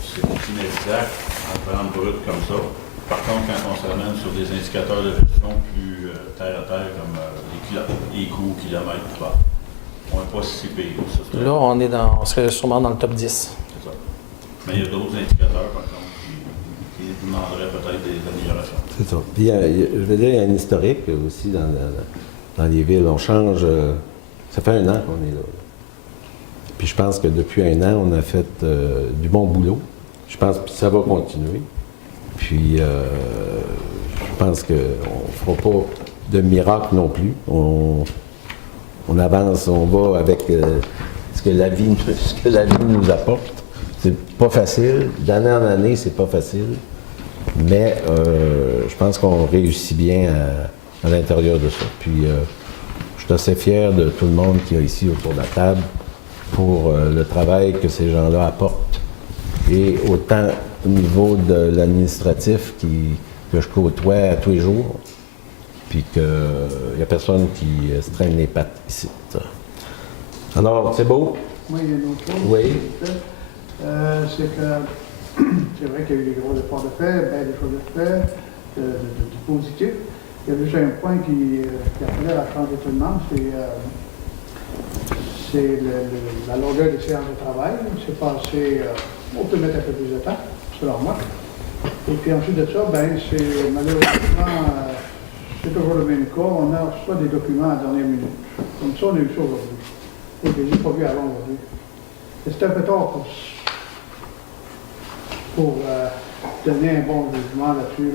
c'est inexact en prenant brut comme ça. Par contre, quand on s'amène sur des indicateurs de gestion plus terre à terre, comme les coûts, kilomètres, on n'est pas si pire. Là, on serait sûrement dans le top 10. C'est ça. Mais il y a d'autres indicateurs, par contre, qui demanderaient peut-être des améliorations. c'est ça. Puis, je veux dire, il y a un historique aussi dans les villes. On change. Ça fait 1 an qu'on est là. Puis je pense que depuis 1 an, on a fait du bon boulot. Je pense que ça va continuer. Puis je pense qu'on ne fera pas de miracle non plus. On avance, on va avec ce que la vie nous apporte. C'est pas facile. D'année en année, c'est pas facile. Mais je pense qu'on réussit bien à l'intérieur de ça. Puis je suis assez fier de tout le monde qui est ici autour de la table pour le travail que ces gens-là apportent. Et autant au niveau de l'administratif que je côtoie à tous les jours, puis qu'il n'y a personne qui se traîne les pattes ici. Alors, c'est beau? Moi, il y a une autre chose. Oui. C'est que c'est vrai qu'il y a eu des gros efforts de faire, bien des choses de faire, du positif. Il y a juste un point qui appelait à changer tout le monde, c'est la longueur des séances de travail. C'est passé, on peut mettre un peu plus de temps, selon moi. Et puis ensuite de ça, ben, c'est malheureusement, c'est toujours le même cas. On a soit des documents à la dernière minute. Comme ça, on a eu ça aujourd'hui. Et je ne les ai pas vus avant aujourd'hui. Et c'est un peu tard pour donner un bon jugement là-dessus.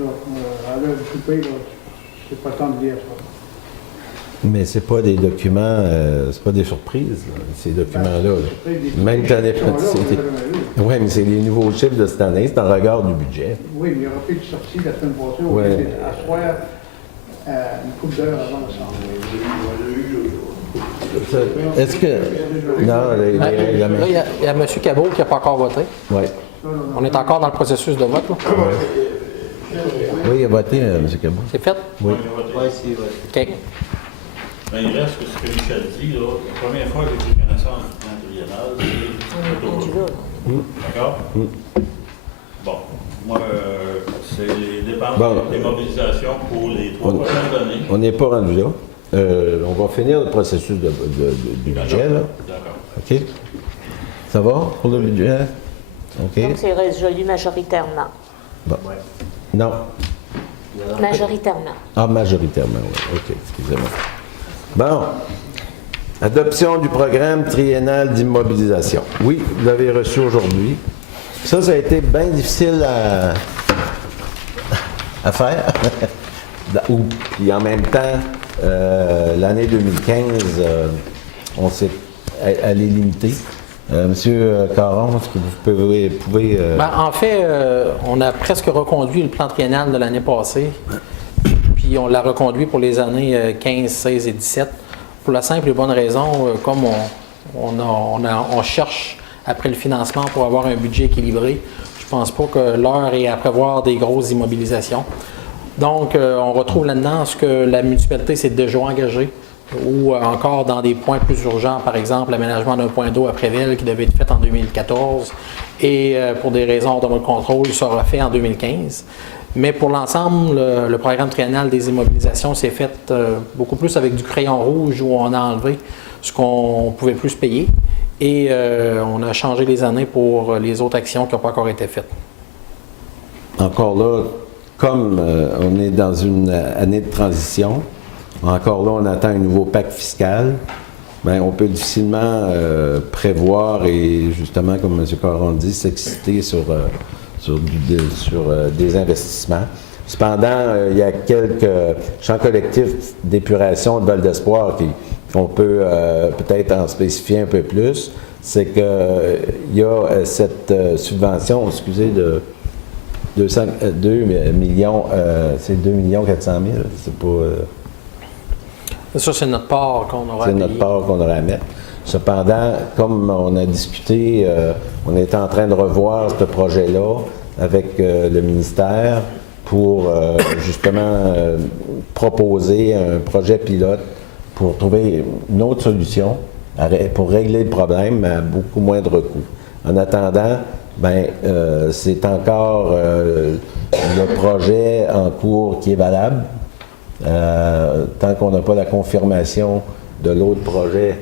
À l'heure du souper, c'est pas le temps de dire ça. Mais c'est pas des documents, c'est pas des surprises, là, ces documents-là. Là. Même que l'année oui, mais c'est les nouveaux chiffres de cette année, c'est en regard du budget. Oui, mais il y aura plus de sortie la semaine passée. Oui. À soir, une couple d'heures avant le centre. Est-ce que... Non, Là, il y a M. Cabot qui n'a pas encore voté. Oui. On est encore dans le processus de vote. Là. Oui, il a voté, M. Cabot. C'est fait? Oui. OK. Mais il reste que ce que Michel dit, là, la première fois que j'ai pris connaissance du plan triennal, c'est l'autoroute. D'accord? Bon, moi, c'est les dépenses des mobilisations pour les 3 prochaines années. On n'est pas rendu là. On va finir le processus du budget, là. D'accord. OK? Ça va pour le budget? OK? Donc c'est résolu majoritairement. Bon. Non. Majoritairement. Ah, majoritairement, oui. OK, excusez-moi. Bon. Adoption du programme triennal d'immobilisation. Oui, vous l'avez reçu aujourd'hui. Ça a été bien difficile à faire. Puis en même temps, l'année 2015, on s'est allé limiter. Monsieur Caron, est-ce que vous pouvez Ben, en fait, on a presque reconduit le plan triennal de l'année passée. Puis on l'a reconduit pour les années 15, 16 et 17. Pour la simple et bonne raison, comme on cherche après le financement pour avoir un budget équilibré, je ne pense pas que l'heure est à prévoir des grosses immobilisations. Donc, on retrouve là-dedans ce que la municipalité s'est déjà engagée, ou encore dans des points plus urgents, par exemple l'aménagement d'un point d'eau à Préville qui devait être fait en 2014 et pour des raisons de notre contrôle, il sera fait en 2015. Mais pour l'ensemble, le programme triennal des immobilisations s'est fait beaucoup plus avec du crayon rouge où on a enlevé ce qu'on pouvait plus payer Et on a changé les années pour les autres actions qui n'ont pas encore été faites. Encore là, comme on est dans une année de transition, encore là, on attend un nouveau pacte fiscal, bien, on peut difficilement prévoir et justement, comme M. Caron dit, s'exciter sur des investissements. Cependant, il y a quelques champs collectifs d'épuration de Val d'Espoir qu'on peut peut-être en spécifier un peu plus. C'est qu'il y a cette subvention, excusez, de 2 millions, c'est 2 400 000, c'est pas... Ça, c'est notre part qu'on aura à c'est payer. notre part qu'on aura à mettre. Cependant, comme on a discuté, on est en train de revoir ce projet-là avec le ministère pour justement proposer un projet pilote pour trouver une autre solution pour régler le problème à beaucoup moindre coût. En attendant, ben, c'est encore le projet en cours qui est valable. Tant qu'on n'a pas la confirmation de l'autre projet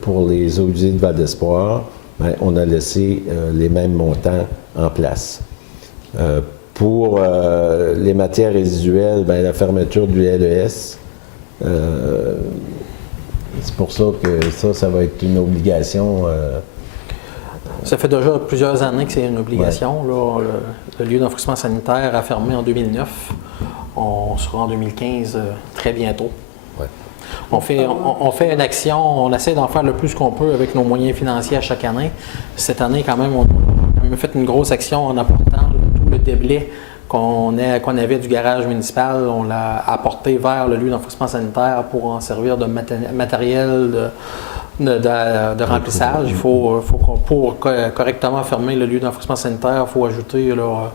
pour les eaux usées de Val d'Espoir, ben, on a laissé les mêmes montants en place. Pour les matières résiduelles, ben, la fermeture du LES, c'est pour ça que ça va être une obligation. Ça fait déjà plusieurs années que c'est une obligation. Là, le lieu d'enfouissement sanitaire a fermé en 2009. On sera en 2015 très bientôt. Ouais. On fait une action, on essaie d'en faire le plus qu'on peut avec nos moyens financiers à chaque année. Cette année, quand même, on a fait une grosse action en apportant tout le déblai qu'on avait du garage municipal. On l'a apporté vers le lieu d'enfouissement sanitaire pour en servir de matériel de remplissage. Il faut pour correctement fermer le lieu d'enfouissement sanitaire, il faut ajouter là,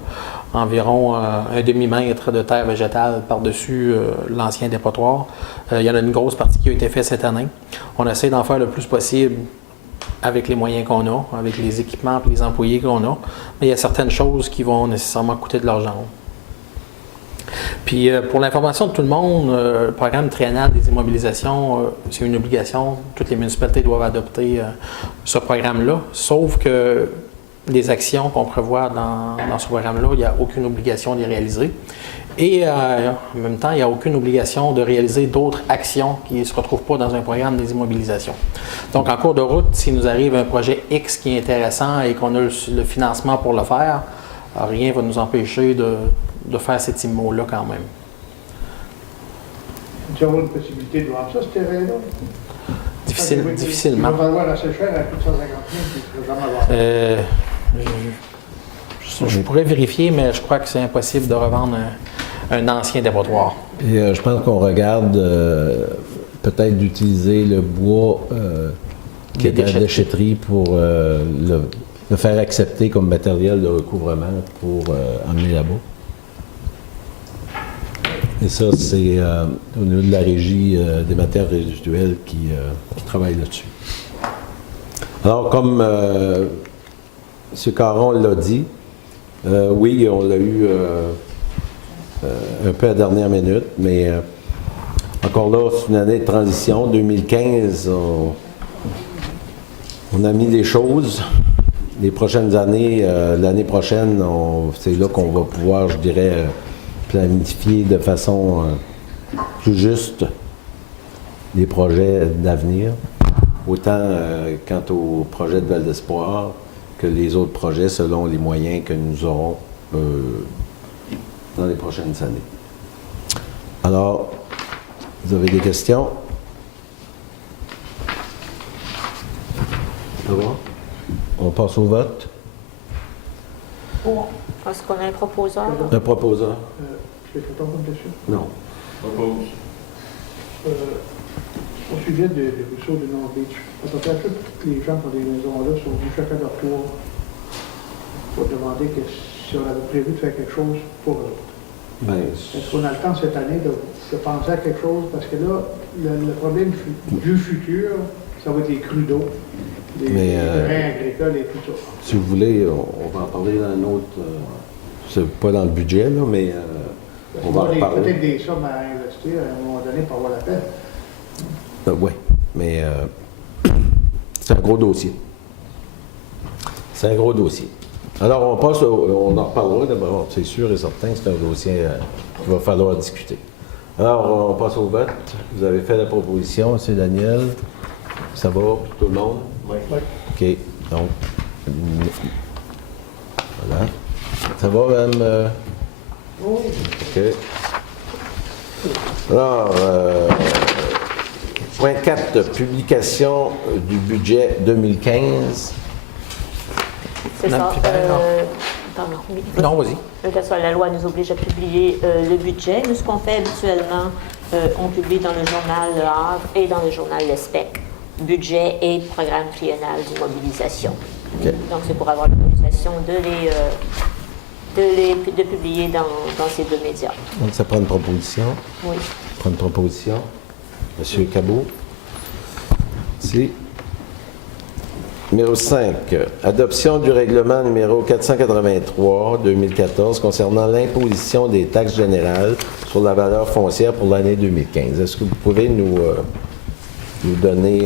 environ un demi-mètre de terre végétale par-dessus l'ancien dépotoir. Il y en a une grosse partie qui a été faite cette année. On essaie d'en faire le plus possible avec les moyens qu'on a, avec les équipements et les employés qu'on a. Mais il y a certaines choses qui vont nécessairement coûter de l'argent. Puis pour l'information de tout le monde, le programme triennal des immobilisations, c'est une obligation. Toutes les municipalités doivent adopter ce programme-là, sauf que les actions qu'on prévoit dans ce programme-là, il n'y a aucune obligation de les réaliser. Et en même temps, il n'y a aucune obligation de réaliser d'autres actions qui ne se retrouvent pas dans un programme des immobilisations. Donc, en cours de route, s'il nous arrive un projet X qui est intéressant et qu'on a le financement pour le faire, rien ne va nous empêcher de faire cet immo-là quand même. Tu as une possibilité de voir ça, ce terrain-là? Difficilement. Il va valoir assez cher à plus de 150 000, puis tu ne vas jamais avoir. Je pourrais vérifier, mais je crois que c'est impossible de revendre un ancien dépotoir. Et je pense qu'on regarde peut-être d'utiliser le bois qui est à la déchetterie pour le faire accepter comme matériel de recouvrement pour emmener là-bas. Et ça, c'est au niveau de la régie des matières résiduelles qui travaille là-dessus. Alors, comme M. Caron l'a dit, oui, on l'a eu un peu à la dernière minute, mais encore là, c'est une année de transition. 2015, on a mis les choses. Les prochaines années, l'année prochaine, c'est là qu'on va pouvoir, je dirais, planifier de façon plus juste les projets d'avenir, autant quant au projet de Val d'Espoir que les autres projets selon les moyens que nous aurons dans les prochaines années. Alors, vous avez des questions? Ça va? On passe au vote. Est-ce qu'on a un proposeur? Un proposeur? Je fais ton compte dessus. Non. Propose. Au sujet des ruisseaux de North Beach, à peu près tous les gens qui ont des maisons là sont venus chacun leur tour pour demander si on avait prévu de faire quelque chose pour eux. Ben, Est-ce qu'on a le temps cette année de penser à quelque chose? Parce que là, le problème du futur, ça va être les crues d'eau, les terrains agricoles et tout ça. si vous voulez, on va en parler dans un autre... c'est pas dans le budget, là, mais on va en reparler. Peut-être des sommes à investir à un moment donné pour avoir la peine. Oui, mais C'est un gros dossier. C'est un gros dossier. Alors, on en reparlera d'abord. C'est sûr et certain que c'est un dossier qu'il va falloir discuter. Alors, on passe au vote. Vous avez fait la proposition, M. Daniel. Ça va pour tout le monde? Oui. OK. Donc, voilà. Ça va, Mme? Oui. OK. Alors, point 4, publication du budget 2015. C'est Madame ça. Trudel, non. Pardon, oui. Non, vas-y. De toute façon, la loi nous oblige à publier le budget. Nous, ce qu'on fait habituellement, on publie dans le journal Le Havre et dans le journal Le Spec, budget et programme triennal d'immobilisation. OK. Donc, c'est pour avoir l'autorisation de publier dans ces deux médias. Donc, ça prend une proposition. Oui. Prend une proposition. Monsieur Cabot. Merci. Numéro 5, adoption du règlement numéro 483-2014 concernant l'imposition des taxes générales sur la valeur foncière pour l'année 2015. Est-ce que vous pouvez nous donner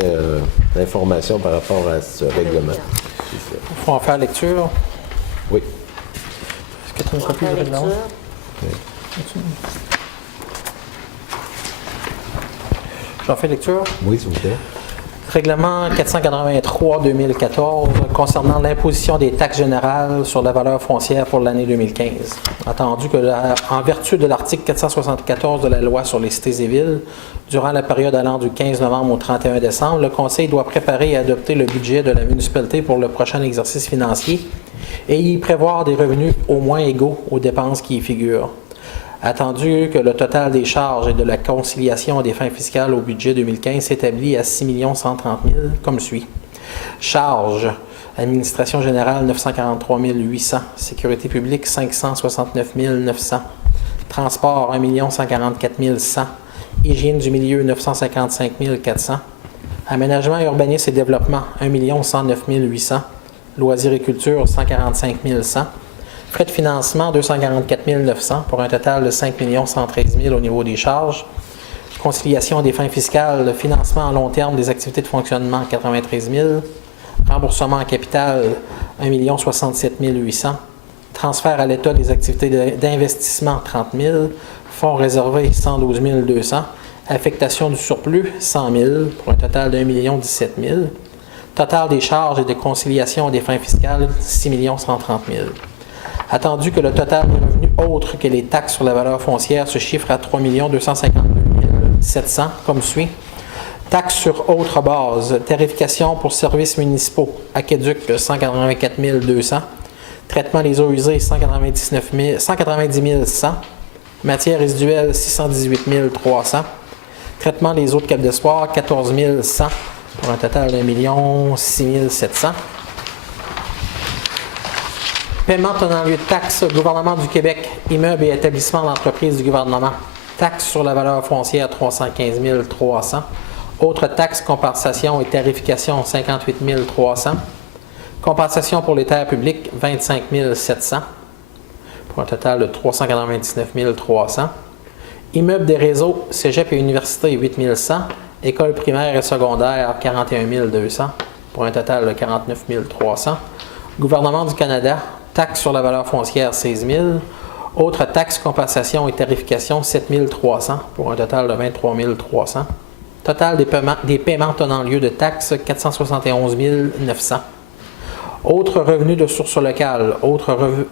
l'information par rapport à ce règlement? Il faut en faire lecture. Oui. Est-ce que tu as une copie du règlement? J'en fais lecture. Oui, s'il vous plaît. Règlement 483-2014 concernant l'imposition des taxes générales sur la valeur foncière pour l'année 2015. Attendu que, en vertu de l'article 474 de la loi sur les cités et villes, durant la période allant du 15 novembre au 31 décembre, le Conseil doit préparer et adopter le budget de la municipalité pour le prochain exercice financier et y prévoir des revenus au moins égaux aux dépenses qui y figurent. Attendu que le total des charges et de la conciliation des fins fiscales au budget 2015 s'établit à 6 130 000 comme suit. Charges, administration générale 943 800, sécurité publique 569 900, transport 1 144 100, hygiène du milieu 955 400, aménagement, urbanisme et développement 1 109 800, loisirs et culture 145 100, frais de financement, 244 900 pour un total de 5 113 000 au niveau des charges. Conciliation des fins fiscales, financement à long terme des activités de fonctionnement, 93 000. Remboursement en capital, 1 67 800. Transfert à l'État des activités d'investissement, 30 000. Fonds réservés, 112 200. Affectation du surplus, 100 000 pour un total d'1 17 000. Total des charges et de conciliation des fins fiscales, 6 130 000. Attendu que le total des revenus autres que les taxes sur la valeur foncière se chiffre à 3 252 700, comme suit. Taxes sur autre base, tarification pour services municipaux, aqueduc 184 200, traitement des eaux usées 190 100, matières résiduelles 618 300, traitement des eaux de Cap d'Espoir 14 100 pour un total d'1 6 700. Paiement tenant lieu de taxes, gouvernement du Québec, immeubles et établissements d'entreprise du gouvernement. Taxes sur la valeur foncière, 315 300. Autres taxes, compensation et tarification, 58 300. Compensation pour les terres publiques, 25 700. Pour un total de 399 300. Immeubles des réseaux, cégep et université, 8 100. Écoles primaires et secondaires, 41 200. Pour un total de 49 300. Gouvernement du Canada, taxes sur la valeur foncière, 16 000. Autres taxes, compensation et tarification, 7 300 pour un total de 23 300. Total des paiements tenant lieu de taxes, 471 900. Autres revenus de source locale,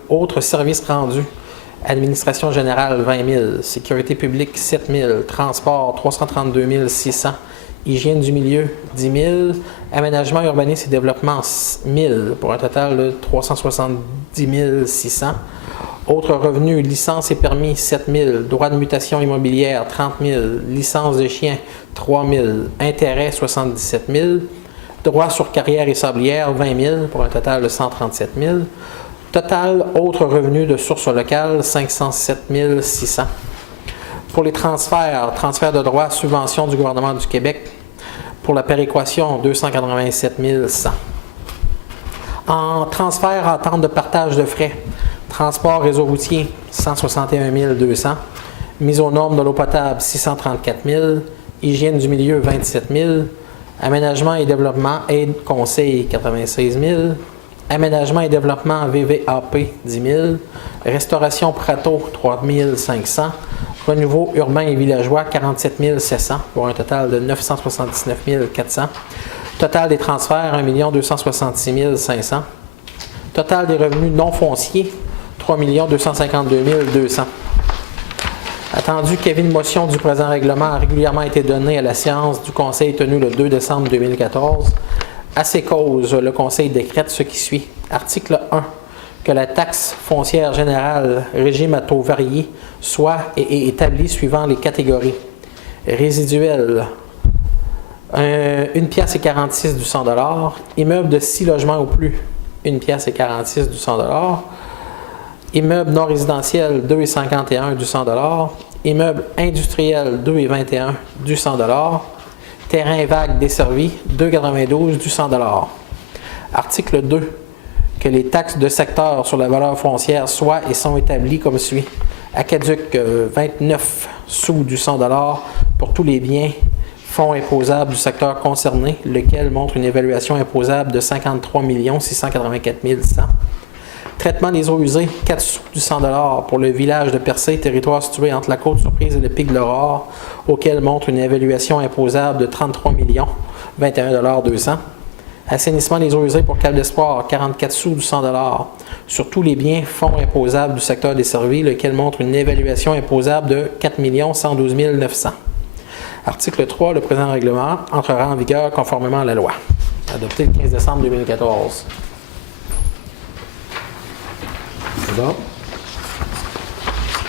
autres services rendus, administration générale, 20 000. Sécurité publique, 7 000. Transport, 332 600. Hygiène du milieu, 10 000. Aménagement, urbanisme et développement, 1 000 pour un total de 370 600. Autres revenus, licences et permis, 7 000. Droits de mutation immobilière, 30 000. Licence de chien, 3 000. Intérêts, 77 000. Droits sur carrière et sablière, 20 000 pour un total de 137 000. Total, autres revenus de source locale, 507 600. Pour les transferts de droits, subventions du gouvernement du Québec. Pour la péréquation, 287 100. En transfert, entente de partage de frais, transport réseau routier, 161 200. Mise aux normes de l'eau potable, 634 000. Hygiène du milieu, 27 000. Aménagement et développement, aide conseil, 96 000. Aménagement et développement, VVAP, 10 000. Restauration Prato, 3 500. Renouveau urbain et villageois, 47 700, pour un total de 979 400. Total des transferts, 1 266 500. Total des revenus non fonciers, 3 252 200. Attendu qu'avis de motion du présent règlement a régulièrement été donné à la séance du Conseil tenue le 2 décembre 2014. À ces causes, le Conseil décrète ce qui suit. Article 1. Que la taxe foncière générale, régime à taux varié, soit et est établie suivant les catégories. Résiduelle, 1 pièce et 46 du 100 $. Immeuble de 6 logements ou plus, 1 pièce et 46 du 100 $. Immeuble non résidentiel, 2,51 du 100 $. Immeuble industriel, 2,21 du 100 $. Terrain vague desservi, 2,92 du 100 $. Article 2. Que les taxes de secteur sur la valeur foncière soient et sont établies comme suit. Aqueduc, 29 sous du 100 $ pour tous les biens, fonds imposables du secteur concerné, lequel montre une évaluation imposable de 53 684 100. Traitement des eaux usées, 4 sous du 100 $ pour le village de Percé, territoire situé entre la Côte-Surprise et le Pic de l'Aurore, auquel montre une évaluation imposable de 33 021 200. Assainissement des eaux usées pour Cap d'Espoir, 44 sous du 100 $ sur tous les biens, fonds imposables du secteur desservi, lequel montre une évaluation imposable de 4 112 900. Article 3. Le présent règlement entrera en vigueur conformément à la loi. Adopté le 15 décembre 2014. C'est bon?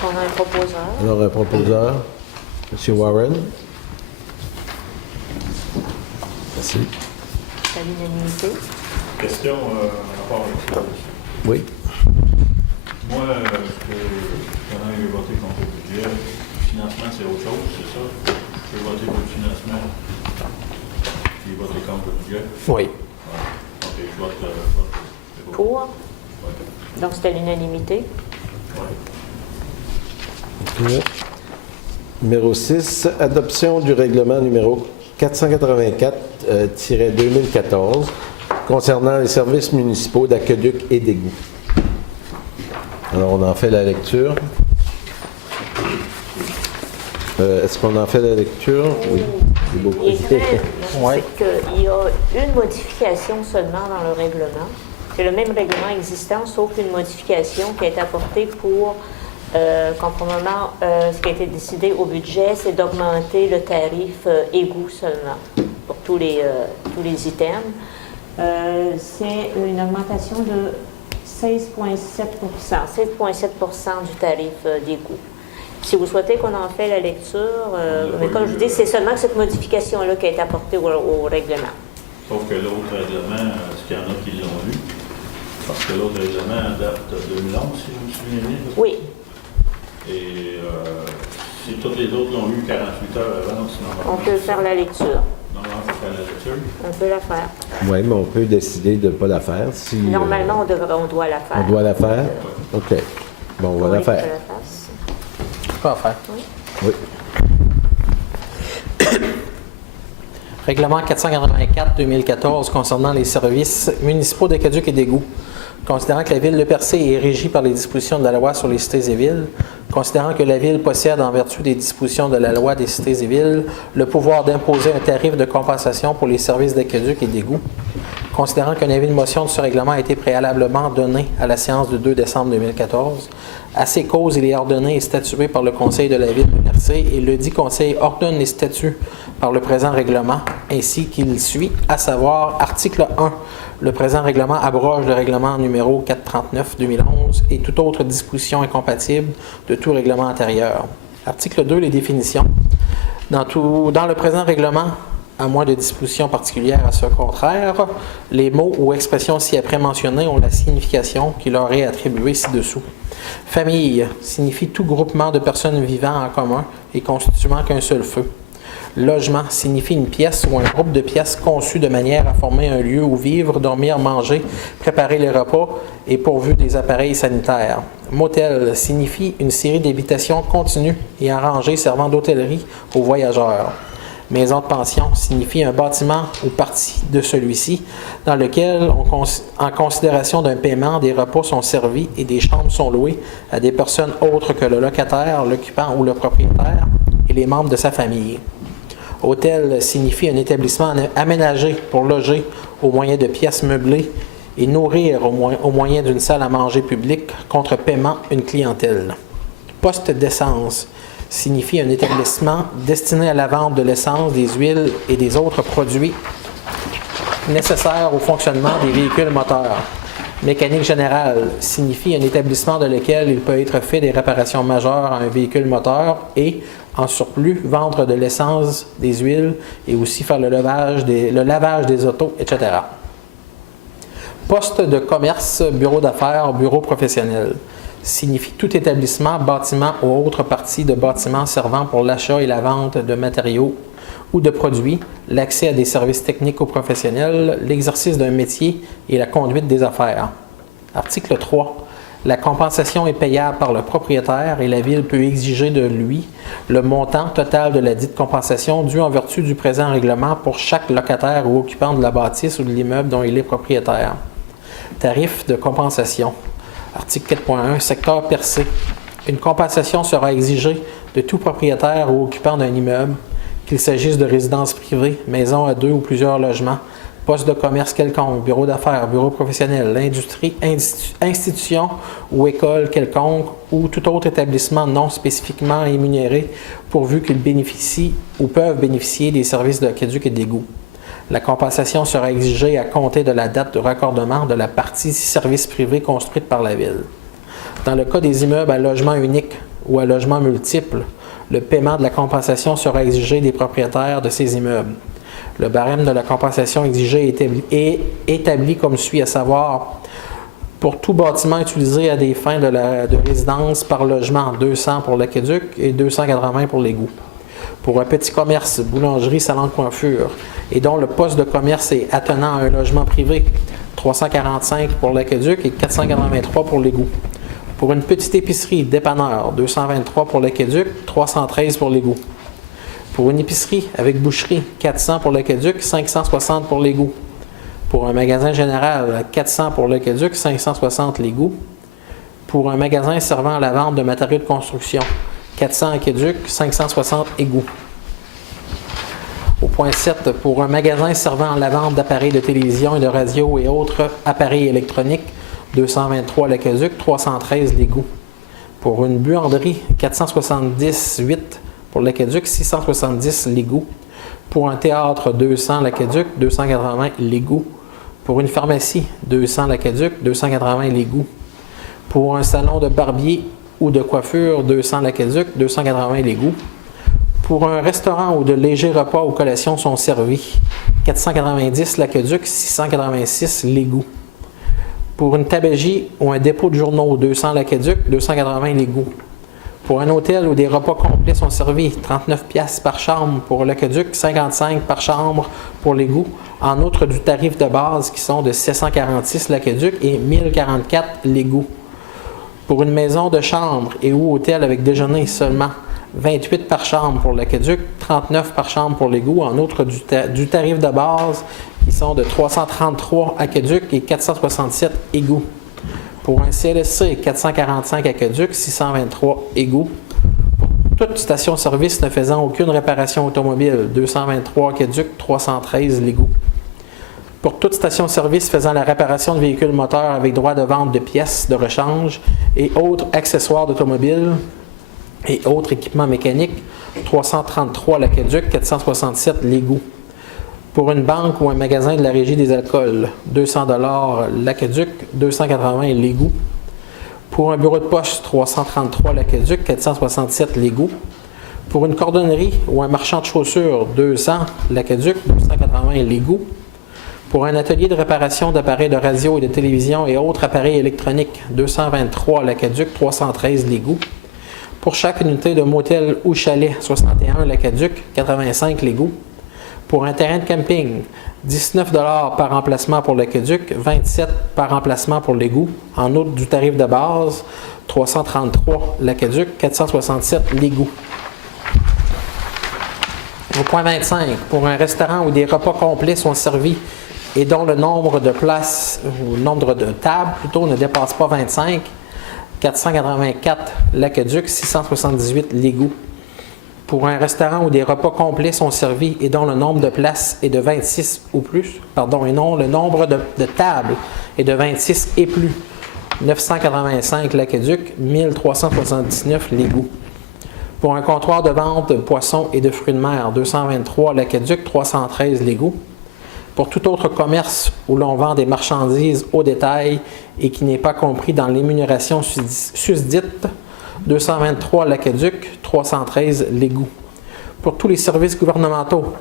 On a un proposeur. Alors, un proposeur, M. Warren. Merci. À l'unanimité. Question par rapport à ça. Oui. Moi, pendant que j'ai voté contre le budget, le financement, c'est autre chose, c'est ça? J'ai voté pour le financement, puis voté contre le budget. Oui. Ouais. OK, je vote. C'est bon. Pour. Ouais. Donc, c'est à l'unanimité. Ouais. OK. Numéro 6, adoption du règlement numéro 484-2014 concernant les services municipaux d'aqueduc et d'égout. Alors, on en fait la lecture. Est-ce qu'on en fait la lecture? Oui. C'est beaucoup. Il est très, Ouais. c'est qu'il y a une modification seulement dans le règlement. C'est le même règlement existant, sauf une modification qui a été apportée pour, conformément ce qui a été décidé au budget, c'est d'augmenter le tarif égout seulement pour tous les items. C'est une augmentation de 16,7% du tarif d'égout. Si vous souhaitez qu'on en fait la lecture, mais comme je vous dis, c'est seulement cette modification-là qui a été apportée au règlement. Sauf que l'autre règlement, est-ce qu'il y en a qui l'ont lu? Parce que l'autre règlement date de 2011, si je me souviens bien. Oui. Et si tous les autres l'ont lu 48 heures avant, sinon... On peut faire la lecture. Normalement, il faut faire la lecture. On peut la faire. Oui, mais on peut décider de ne pas la faire. Si, Normalement, on doit la faire. on doit la faire? OK. Bon, on va la faire. Pas à faire. Oui. Règlement 484-2014 concernant les services municipaux d'aqueduc et d'égout. Considérant que la Ville de Percé est régie par les dispositions de la loi sur les cités et villes, considérant que la Ville possède, en vertu des dispositions de la loi des cités et villes, le pouvoir d'imposer un tarif de compensation pour les services d'aqueduc et d'égout, considérant qu'un avis de motion de ce règlement a été préalablement donné à la séance du 2 décembre 2014, à ces causes, il est ordonné et statué par le Conseil de la Ville de Percé et le dit Conseil ordonne les statuts par le présent règlement ainsi qu'il suit, à savoir article 1. Le présent règlement abroge le règlement numéro 439-2011 et toute autre disposition incompatible de tout règlement antérieur. Article 2. Les définitions. Dans le présent règlement, à moins de dispositions particulières à ce contraire, les mots ou expressions ci-après mentionnés ont la signification qui leur est attribuée ci-dessous. Famille signifie tout groupement de personnes vivant en commun et constituant qu'un seul feu. Logement signifie une pièce ou un groupe de pièces conçues de manière à former un lieu où vivre, dormir, manger, préparer les repas et pourvu des appareils sanitaires. Motel signifie une série d'habitations continues et arrangées servant d'hôtellerie aux voyageurs. maison de pension signifie un bâtiment ou partie de celui-ci dans lequel, en considération d'un paiement, des repas sont servis et des chambres sont louées à des personnes autres que le locataire, l'occupant ou le propriétaire et les membres de sa famille. Hôtel signifie un établissement aménagé pour loger au moyen de pièces meublées et nourrir au moyen d'une salle à manger publique contre paiement une clientèle. Poste d'essence signifie un établissement destiné à la vente de l'essence, des huiles et des autres produits nécessaires au fonctionnement des véhicules moteurs. Mécanique générale signifie un établissement dans lequel il peut être fait des réparations majeures à un véhicule moteur et, en surplus, vendre de l'essence, des huiles et aussi faire le lavage des autos, etc. Poste de commerce, bureau d'affaires, bureau professionnel signifie tout établissement, bâtiment ou autre partie de bâtiment servant pour l'achat et la vente de matériaux ou de produits, l'accès à des services techniques ou professionnels, l'exercice d'un métier et la conduite des affaires. Article 3. La compensation est payable par le propriétaire et la Ville peut exiger de lui le montant total de la dite compensation due en vertu du présent règlement pour chaque locataire ou occupant de la bâtisse ou de l'immeuble dont il est propriétaire. Tarif de compensation. Article 4.1. Secteur percé. Une compensation sera exigée de tout propriétaire ou occupant d'un immeuble, qu'il s'agisse de résidences privées, maisons à 2 ou plusieurs logements, poste de commerce quelconque, bureau d'affaires, bureau professionnel, industrie, institution ou école quelconque ou tout autre établissement non spécifiquement rémunéré pourvu qu'ils bénéficient ou peuvent bénéficier des services d'aqueduc et d'égout. La compensation sera exigée à compter de la date de raccordement de la partie service privé construite par la Ville. Dans le cas des immeubles à logement unique ou à logement multiple, le paiement de la compensation sera exigé des propriétaires de ces immeubles. Le barème de la compensation exigée est établi comme suit, à savoir, pour tout bâtiment utilisé à des fins de résidence par logement, 200 pour l'aqueduc et 280 pour l'égout. Pour un petit commerce, boulangerie, salon de coiffure, et dont le poste de commerce est attenant à un logement privé, 345 pour l'aqueduc et 483 pour l'égout. Pour une petite épicerie, dépanneur, 223 pour l'aqueduc, 313 pour l'égout. Pour une épicerie avec boucherie, 400 pour l'aqueduc, 560 pour l'égout. Pour un magasin général, 400 pour l'aqueduc, 560 l'égout. Pour un magasin servant à la vente de matériaux de construction, 400 aqueduc, 560 égouts. Au point 7, pour un magasin servant à la vente d'appareils de télévision et de radio et autres appareils électroniques, 223 l'aqueduc, 313 l'égout. Pour une buanderie, 478 pour l'aqueduc, 670 l'égout. Pour un théâtre, 200 l'aqueduc, 280 l'égout. Pour une pharmacie, 200 l'aqueduc, 280 l'égout. Pour un salon de barbier ou de coiffure, 200 l'aqueduc, 280 l'égout. Pour un restaurant où de légers repas ou collations sont servis, 490 l'aqueduc, 686 l'égout. Pour une tabagie ou un dépôt de journaux, 200 l'aqueduc, 280 l'égout. Pour un hôtel où des repas complets sont servis, 39 piastres par chambre pour l'aqueduc, 55 par chambre pour l'égout, en outre du tarif de base qui sont de 746 l'aqueduc et 1044 l'égout. Pour une maison de chambre et ou hôtel avec déjeuner seulement, 28 par chambre pour l'aqueduc, 39 par chambre pour l'égout, en outre du tarif de base qui sont de 333 aqueducs et 467 égouts. Pour un CLSC, 445 aqueducs, 623 égouts. Pour toute station-service ne faisant aucune réparation automobile, 223 aqueducs, 313 l'égout. Pour toute station-service faisant la réparation de véhicules moteurs avec droit de vente de pièces de rechange et autres accessoires d'automobile et autres équipements mécaniques, 333 l'aqueduc, 467 l'égout. Pour une banque ou un magasin de la Régie des alcools, 200 $ l'aqueduc, 280 l'égout. Pour un bureau de poste, 333 l'aqueduc, 467 l'égout. Pour une cordonnerie ou un marchand de chaussures, 200 l'aqueduc, 280 l'égout. Pour un atelier de réparation d'appareils de radio et de télévision et autres appareils électroniques, 223 l'aqueduc, 313 l'égout. Pour chaque unité de motel ou chalet, 61 l'aqueduc, 85 l'égout. Pour un terrain de camping, 19 $ par emplacement pour l'aqueduc, 27 par emplacement pour l'égout, en outre du tarif de base, 333 l'aqueduc, 467 l'égout. Au point 25, pour un restaurant où des repas complets sont servis et dont le nombre de places, ou le nombre de tables plutôt, ne dépasse pas 25, 484 L'aqueduc, 678 L'égout. Pour un restaurant où des repas complets sont servis et dont le nombre de places est de 26 ou plus, et non le nombre de tables est de 26 et plus, 985 L'Aqueduc, 1379 L'égout. Pour un comptoir de vente de poissons et de fruits de mer, 223 L'Aqueduc, 313 L'égout. Pour tout autre commerce où l'on vend des marchandises au détail et qui n'est pas compris dans l'énumération susdite, 223 L'Aqueduc, 313 L'égout. Pour tous les services gouvernementaux,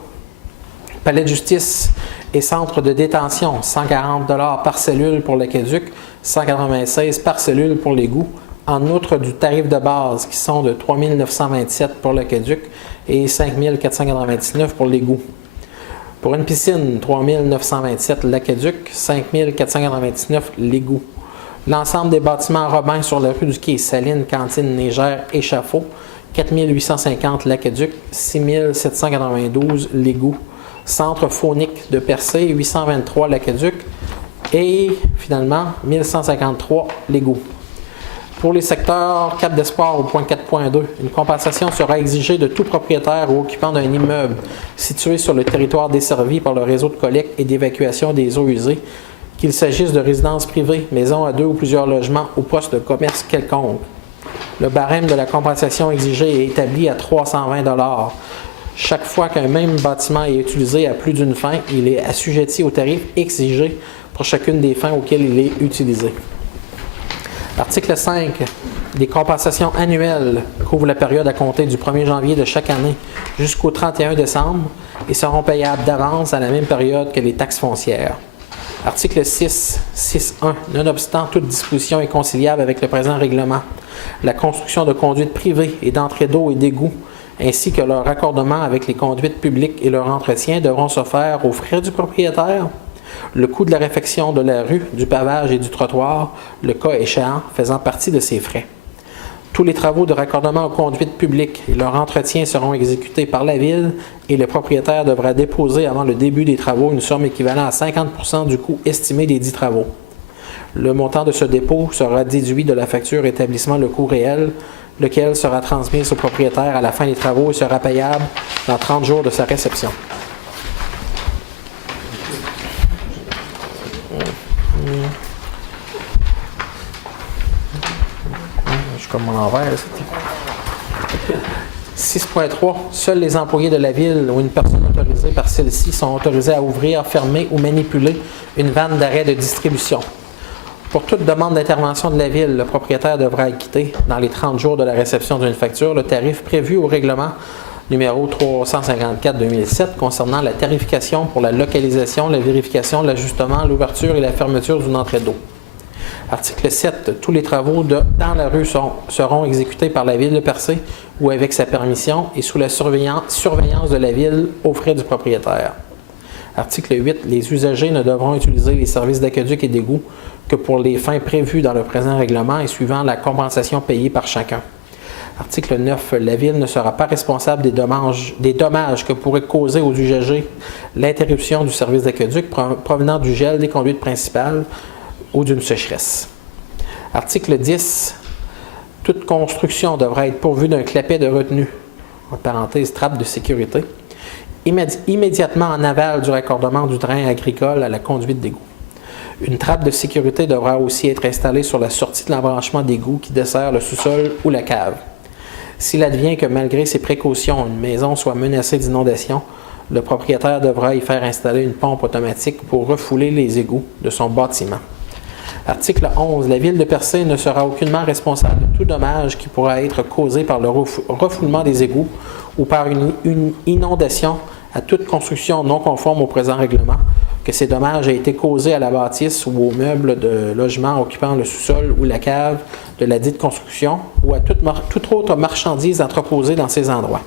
palais de justice et centre de détention, 140 $ par cellule pour L'Aqueduc, 196 par cellule pour L'égout, en outre du tarif de base qui sont de 3 927 pour L'Aqueduc et 5 499 pour L'égout. Pour une piscine, 3 927 L'Aqueduc, 5 499 L'égout. L'ensemble des bâtiments robins sur la rue du Quai, Saline, Cantine, Négère, Échafaud, 4 850 L'Aqueduc, 6 792 L'égout. Centre phonique de Percé, 823 L'Aqueduc et finalement 1153 L'égout. Pour les secteurs Cap d'Espoir au point 4.2, une compensation sera exigée de tout propriétaire ou occupant d'un immeuble situé sur le territoire desservi par le réseau de collecte et d'évacuation des eaux usées, qu'il s'agisse de résidences privées, maisons à 2 ou plusieurs logements ou postes de commerce quelconque. Le barème de la compensation exigée est établi à 320 $. Chaque fois qu'un même bâtiment est utilisé à plus d'une fin, il est assujetti au tarif exigé pour chacune des fins auxquelles il est utilisé. Article 5. Les compensations annuelles couvrent la période à compter du 1er janvier de chaque année jusqu'au 31 décembre et seront payables d'avance à la même période que les taxes foncières. Article 6. 6.1. Nonobstant toute disposition est conciliable avec le présent règlement, la construction de conduites privées et d'entrées d'eau et d'égouts, ainsi que leur raccordement avec les conduites publiques et leur entretien devront se faire aux frais du propriétaire. Le coût de la réfection de la rue, du pavage et du trottoir, le cas échéant, faisant partie de ces frais. Tous les travaux de raccordement aux conduites publiques et leur entretien seront exécutés par la Ville et le propriétaire devra déposer avant le début des travaux une somme équivalente à 50% du coût estimé des dits travaux. Le montant de ce dépôt sera déduit de la facture établissant le coût réel, lequel sera transmis au propriétaire à la fin des travaux et sera payable dans 30 jours de sa réception. Je suis comme en envers. 6.3. Seuls les employés de la Ville ou une personne autorisée par celle-ci sont autorisés à ouvrir, fermer ou manipuler une vanne d'arrêt de distribution. Pour toute demande d'intervention de la Ville, le propriétaire devra acquitter, dans les 30 jours de la réception d'une facture, le tarif prévu au règlement numéro 354-2007 concernant la tarification pour la localisation, la vérification, l'ajustement, l'ouverture et la fermeture d'une entrée d'eau. Article 7. Tous les travaux dans la rue seront exécutés par la Ville de Percé ou avec sa permission et sous la surveillance de la Ville aux frais du propriétaire. Article 8. Les usagers ne devront utiliser les services d'aqueduc et d'égout que pour les fins prévues dans le présent règlement et suivant la compensation payée par chacun. Article 9. La Ville ne sera pas responsable des dommages que pourrait causer aux usagers l'interruption du service d'aqueduc provenant du gel des conduites principales ou d'une sécheresse. Article 10. Toute construction devra être pourvue d'un clapet de retenue, en parenthèse trappe de sécurité, immédiatement en aval du raccordement du drain agricole à la conduite d'égout. Une trappe de sécurité devra aussi être installée sur la sortie de l'embranchement d'égout qui dessert le sous-sol ou la cave. S'il advient que malgré ces précautions, une maison soit menacée d'inondation, le propriétaire devra y faire installer une pompe automatique pour refouler les égouts de son bâtiment. Article 11. La Ville de Percé ne sera aucunement responsable de tout dommage qui pourra être causé par le refoulement des égouts ou par une inondation à toute construction non conforme au présent règlement, que ces dommages aient été causés à la bâtisse ou aux meubles de logement occupant le sous-sol ou la cave de la dite construction ou à toute autre marchandise entreposée dans ces endroits.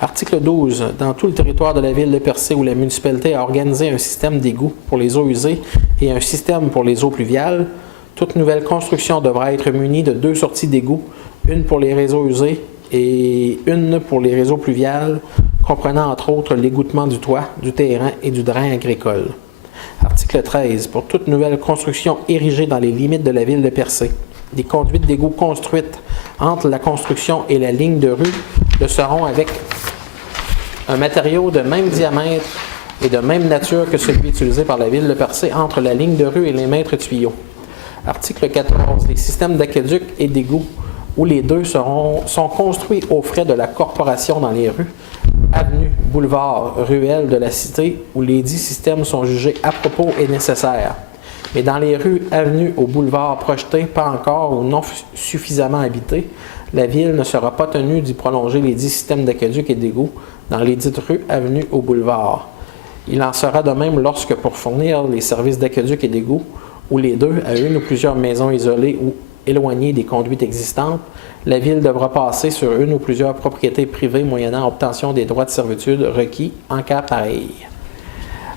Article 12. Dans tout le territoire de la Ville de Percé où la municipalité a organisé un système d'égout pour les eaux usées et un système pour les eaux pluviales, toute nouvelle construction devra être munie de 2 sorties d'égout, une pour les réseaux usés et une pour les réseaux pluviales, comprenant entre autres l'égouttement du toit, du terrain et du drain agricole. Article 13. Pour toute nouvelle construction érigée dans les limites de la ville de Percé, des conduites d'égout construites entre la construction et la ligne de rue le seront avec un matériau de même diamètre et de même nature que celui utilisé par la ville de Percé entre la ligne de rue et les maîtres tuyaux. Article 14. Les systèmes d'aqueduc et d'égout où les deux sont construits aux frais de la corporation dans les rues, avenues, boulevards, ruelles de la cité où les dits systèmes sont jugés à propos et nécessaires. Mais dans les rues, avenues ou boulevards projetés, pas encore ou non suffisamment habités, la ville ne sera pas tenue d'y prolonger les dits systèmes d'aqueduc et d'égout dans les dites rues, avenues ou boulevards. Il en sera de même lorsque, pour fournir les services d'aqueduc et d'égout, ou les deux à une ou plusieurs maisons isolées ou éloignées des conduites existantes, la Ville devra passer sur une ou plusieurs propriétés privées moyennant obtention des droits de servitude requis en cas pareil.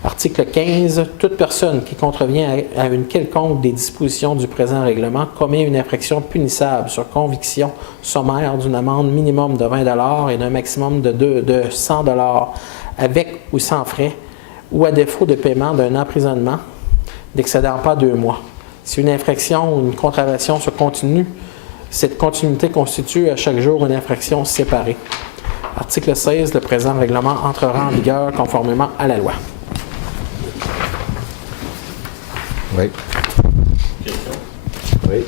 Article 15. Toute personne qui contrevient à une quelconque des dispositions du présent règlement commet une infraction punissable sur conviction sommaire d'une amende minimum de 20 $ et d'un maximum de 100 $ avec ou sans frais, ou à défaut de paiement d'un emprisonnement n'excédant pas 2 mois. Si une infraction ou une contravention se continue, cette continuité constitue à chaque jour une infraction séparée. Article 16. Le présent règlement entrera en vigueur conformément à la loi. Oui. Question. Oui.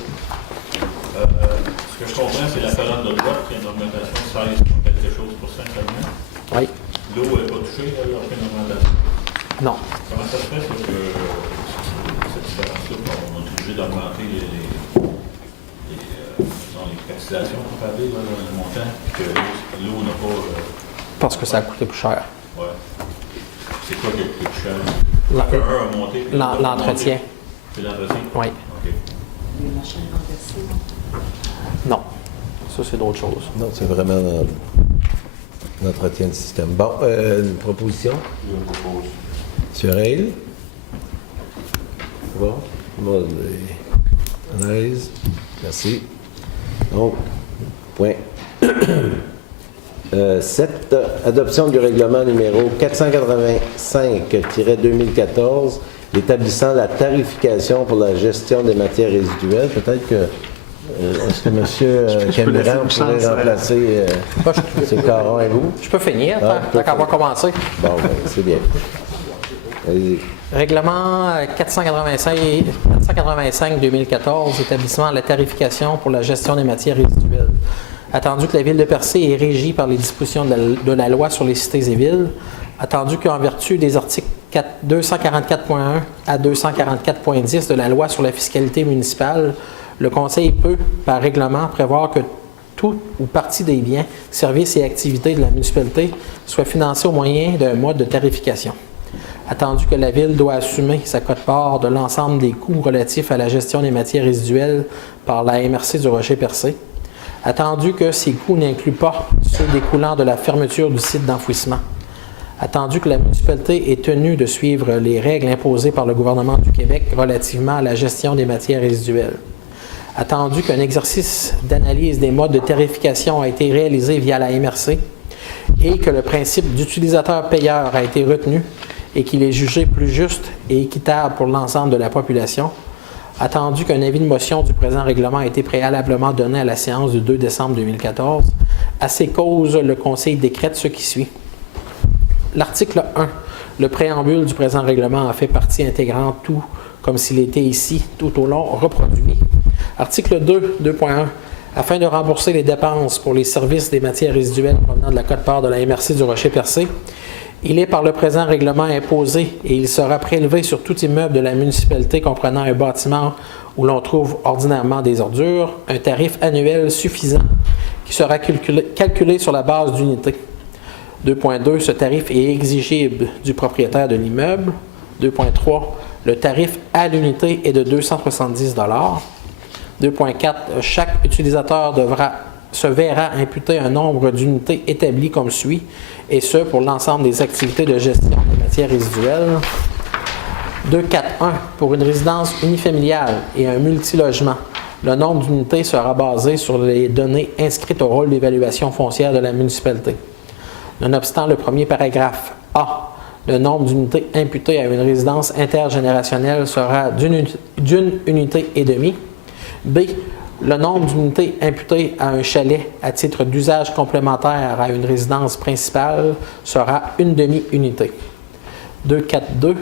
Ce que je comprends, c'est la colonne de droite qui a une augmentation de 16 quelque chose pour cent seulement. Oui. L'eau n'est pas touchée, là, il n'y a aucune augmentation. Non. Comment ça se fait, ça, que cette différence-là, on est obligé d'augmenter les cotisations pour payer le montant, puis que l'eau n'a pas... Parce que ça a coûté plus cher. Ouais. C'est quoi qui a coûté plus cher? La- Un a monté, puis l'autre a L'entretien. monté. C'est l'entretien? Oui. OK. Les machines renversées. Non. Ça, c'est d'autres choses. Non, c'est vraiment l'entretien du système. Bon, une proposition? Je propose. Monsieur Reil? Bon. Bon, analyse. Merci. Donc, point. 7. Adoption du règlement numéro 485-2014 établissant la tarification pour la gestion des matières résiduelles. Peut-être que est-ce que M. Cameron pourrait remplacer M. Caron et vous? Je peux finir, Ah, tant qu'à avoir commencé. Bon, ben, c'est bien. Allez-y. Règlement 485-2014, établissement la tarification pour la gestion des matières résiduelles. Attendu que la Ville de Percé est régie par les dispositions de la loi sur les cités et villes, attendu qu'en vertu des articles 244.1 à 244.10 de la loi sur la fiscalité municipale, le Conseil peut, par règlement, prévoir que tout ou partie des biens, services et activités de la municipalité soient financés au moyen d'un mode de tarification. Attendu que la Ville doit assumer sa quote-part de l'ensemble des coûts relatifs à la gestion des matières résiduelles par la MRC du Rocher-Percé. Attendu que ces coûts n'incluent pas ceux découlant de la fermeture du site d'enfouissement. Attendu que la municipalité est tenue de suivre les règles imposées par le gouvernement du Québec relativement à la gestion des matières résiduelles. Attendu qu'un exercice d'analyse des modes de tarification a été réalisé via la MRC et que le principe d'utilisateur-payeur a été retenu et qu'il est jugé plus juste et équitable pour l'ensemble de la population, attendu qu'un avis de motion du présent règlement a été préalablement donné à la séance du 2 décembre 2014, à ces causes, le Conseil décrète ce qui suit. L'article 1, le préambule du présent règlement a fait partie intégrante, tout comme s'il était ici, tout au long, reproduit. Article 2, 2.1. Afin de rembourser les dépenses pour les services des matières résiduelles provenant de la quote-part de la MRC du Rocher-Percé, il est par le présent règlement imposé et il sera prélevé sur tout immeuble de la municipalité comprenant un bâtiment où l'on trouve ordinairement des ordures, un tarif annuel suffisant qui sera calculé sur la base d'unités. 2.2. Ce tarif est exigible du propriétaire de l'immeuble. 2.3. Le tarif à l'unité est de 270 $. 2.4. Chaque utilisateur se verra imputer un nombre d'unités établi comme suit, et ce pour l'ensemble des activités de gestion des matières résiduelles. 2.4.1. Pour une résidence unifamiliale et un multilogement, le nombre d'unités sera basé sur les données inscrites au rôle d'évaluation foncière de la municipalité. Nonobstant le premier paragraphe A, le nombre d'unités imputées à une résidence intergénérationnelle sera d'une unité et demie. B, le nombre d'unités imputées à un chalet à titre d'usage complémentaire à une résidence principale sera une demi-unité. 2.4.2.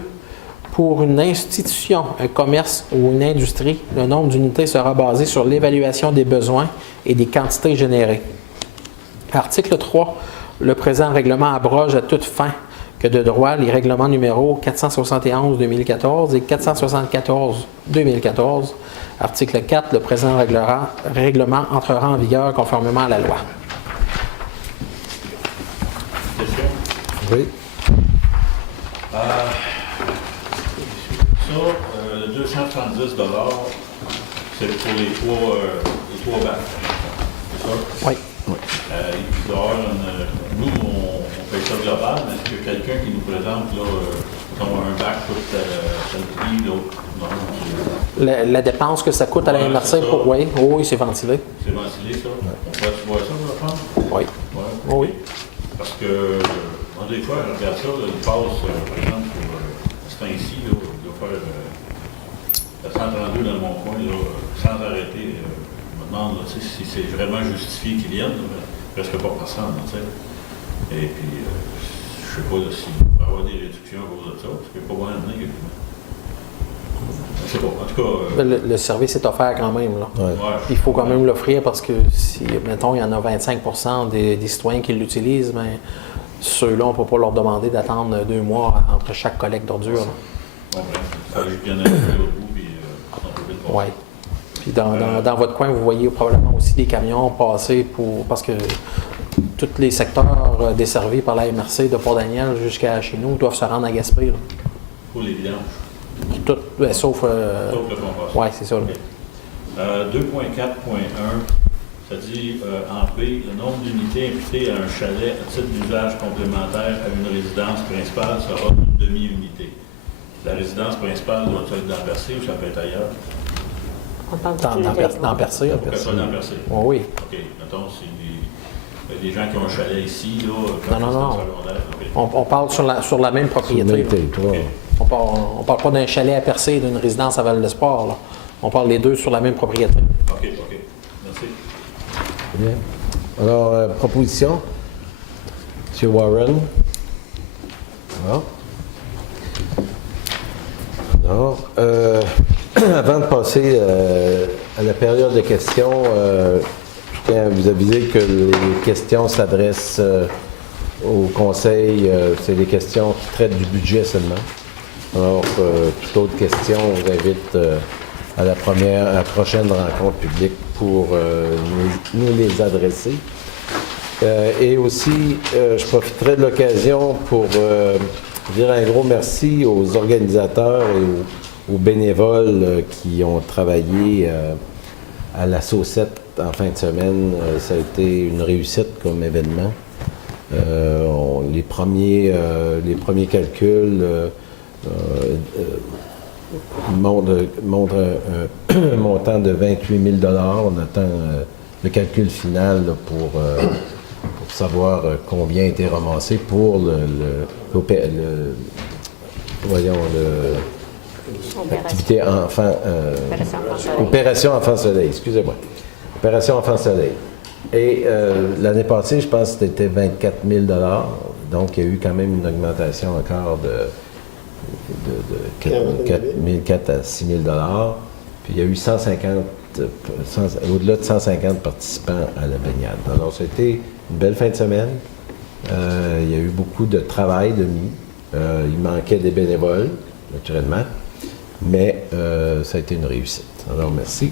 Pour une institution, un commerce ou une industrie, le nombre d'unités sera basé sur l'évaluation des besoins et des quantités générées. Article 3. Le présent règlement abroge à toute fin que de droit les règlements numéros 471-2014 et 474-2014. Article 4. Le présent règlement entrera en vigueur conformément à la loi. Question? Oui. Ça, le 270 c'est pour les trois bacs. C'est ça? Oui. Il doit y avoir nous, on fait ça global, mais est-ce que quelqu'un qui nous présente là, comme un bac coûte tel prix, l'autre? Non. La dépense que ça coûte à la Ouais, MRC c'est ça. pour. Oui, c'est ventilé. C'est ventilé, ça? On peut voir ça, je pense? Oui. Ouais. Oui. Parce que, moi, des fois, je regarde ça, là, il passe, par exemple, pour ce temps-ci, là, il doit faire la 132 dans mon coin, là, sans arrêter. Je me demande là, si c'est vraiment justifié qu'ils viennent, là, presque pas personne, tu sais. Et puis, je sais pas là, s'il va y avoir des réductions à cause de ça, parce qu'il n'y a pas moyen de venir. Je sais pas, en tout cas. Le service est offert quand même. Là. Ouais. Ouais. Il faut quand même l'offrir parce que si, mettons, il y en a 25% des citoyens qui l'utilisent, mais ceux-là, on ne peut pas leur demander d'attendre 2 mois entre chaque collecte d'ordures. Bon, bref, ça va bien aller au bout, puis on peut vite passer. Oui. Puis dans votre coin, vous voyez probablement aussi des camions passer parce que tous les secteurs desservis par la MRC de Port-Daniel jusqu'à chez nous doivent se rendre à Gaspé. Là. Pour les vidanges. Tout, sauf. Sauf le compost. Oui, c'est ça. Là. 2.4.1, ça dit en B, le nombre d'unités imputées à un chalet à titre d'usage complémentaire à une résidence principale sera une demi-unité. La résidence principale doit être dans Percé ou ça peut être ailleurs? On parle Dans Percé. Faut qu'elle soit dans Percé. Oui. OK. Mettons, c'est des gens qui ont un chalet ici, là, quand Non. secondaire. OK. On parle sur la même Sur le propriété. même là. territoire. On parle pas d'un chalet à Percé et d'une résidence à Val-d'Espoir. Là. On parle les deux sur la même propriété. OK. Merci. Bien. Alors, proposition. M. Warren. Non. Non. Avant de passer à la période de questions, je tiens à vous aviser que les questions s'adressent au Conseil. C'est des questions qui traitent du budget seulement. Alors, toute autre question, on vous invite à la prochaine rencontre publique pour nous les adresser. Et aussi, je profiterai de l'occasion pour dire un gros merci aux organisateurs et aux bénévoles qui ont travaillé à la Saucette en fin de semaine. Ça a été une réussite comme événement. Les premiers calculs montrent un montant de 28 000 $. On attend le calcul final là, pour savoir combien a été ramassé pour l'activité Opération Enfant Soleil, excusez-moi. Opération Enfant Soleil. Et l'année passée, je pense que c'était 24 000 $. Donc, il y a eu quand même une augmentation encore de 4 à 6 000 $. Puis il y a eu au-delà de 150 participants à la baignade. Alors, c'était une belle fin de semaine. Il y a eu beaucoup de travail de nuit. Il manquait des bénévoles, naturellement, mais ça a été une réussite. Alors, merci.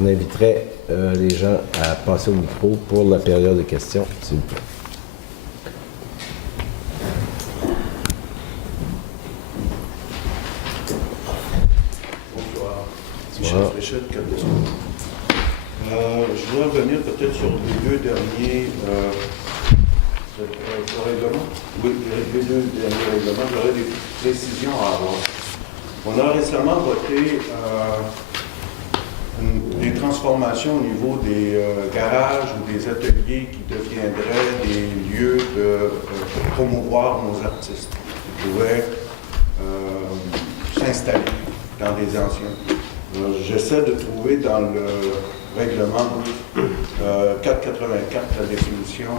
On inviterait les gens à passer au micro pour la période de questions, s'il vous plaît. Michel Fréchette, Cap de Sport. Je voudrais revenir peut-être sur les deux derniers règlements. Oui, les deux derniers règlements. J'aurais des précisions à avoir. On a récemment voté des transferts transformations au niveau des garages ou des ateliers qui deviendraient des lieux pour promouvoir nos artistes. Ils pouvaient s'installer dans des anciens. J'essaie de trouver dans le règlement 484 la définition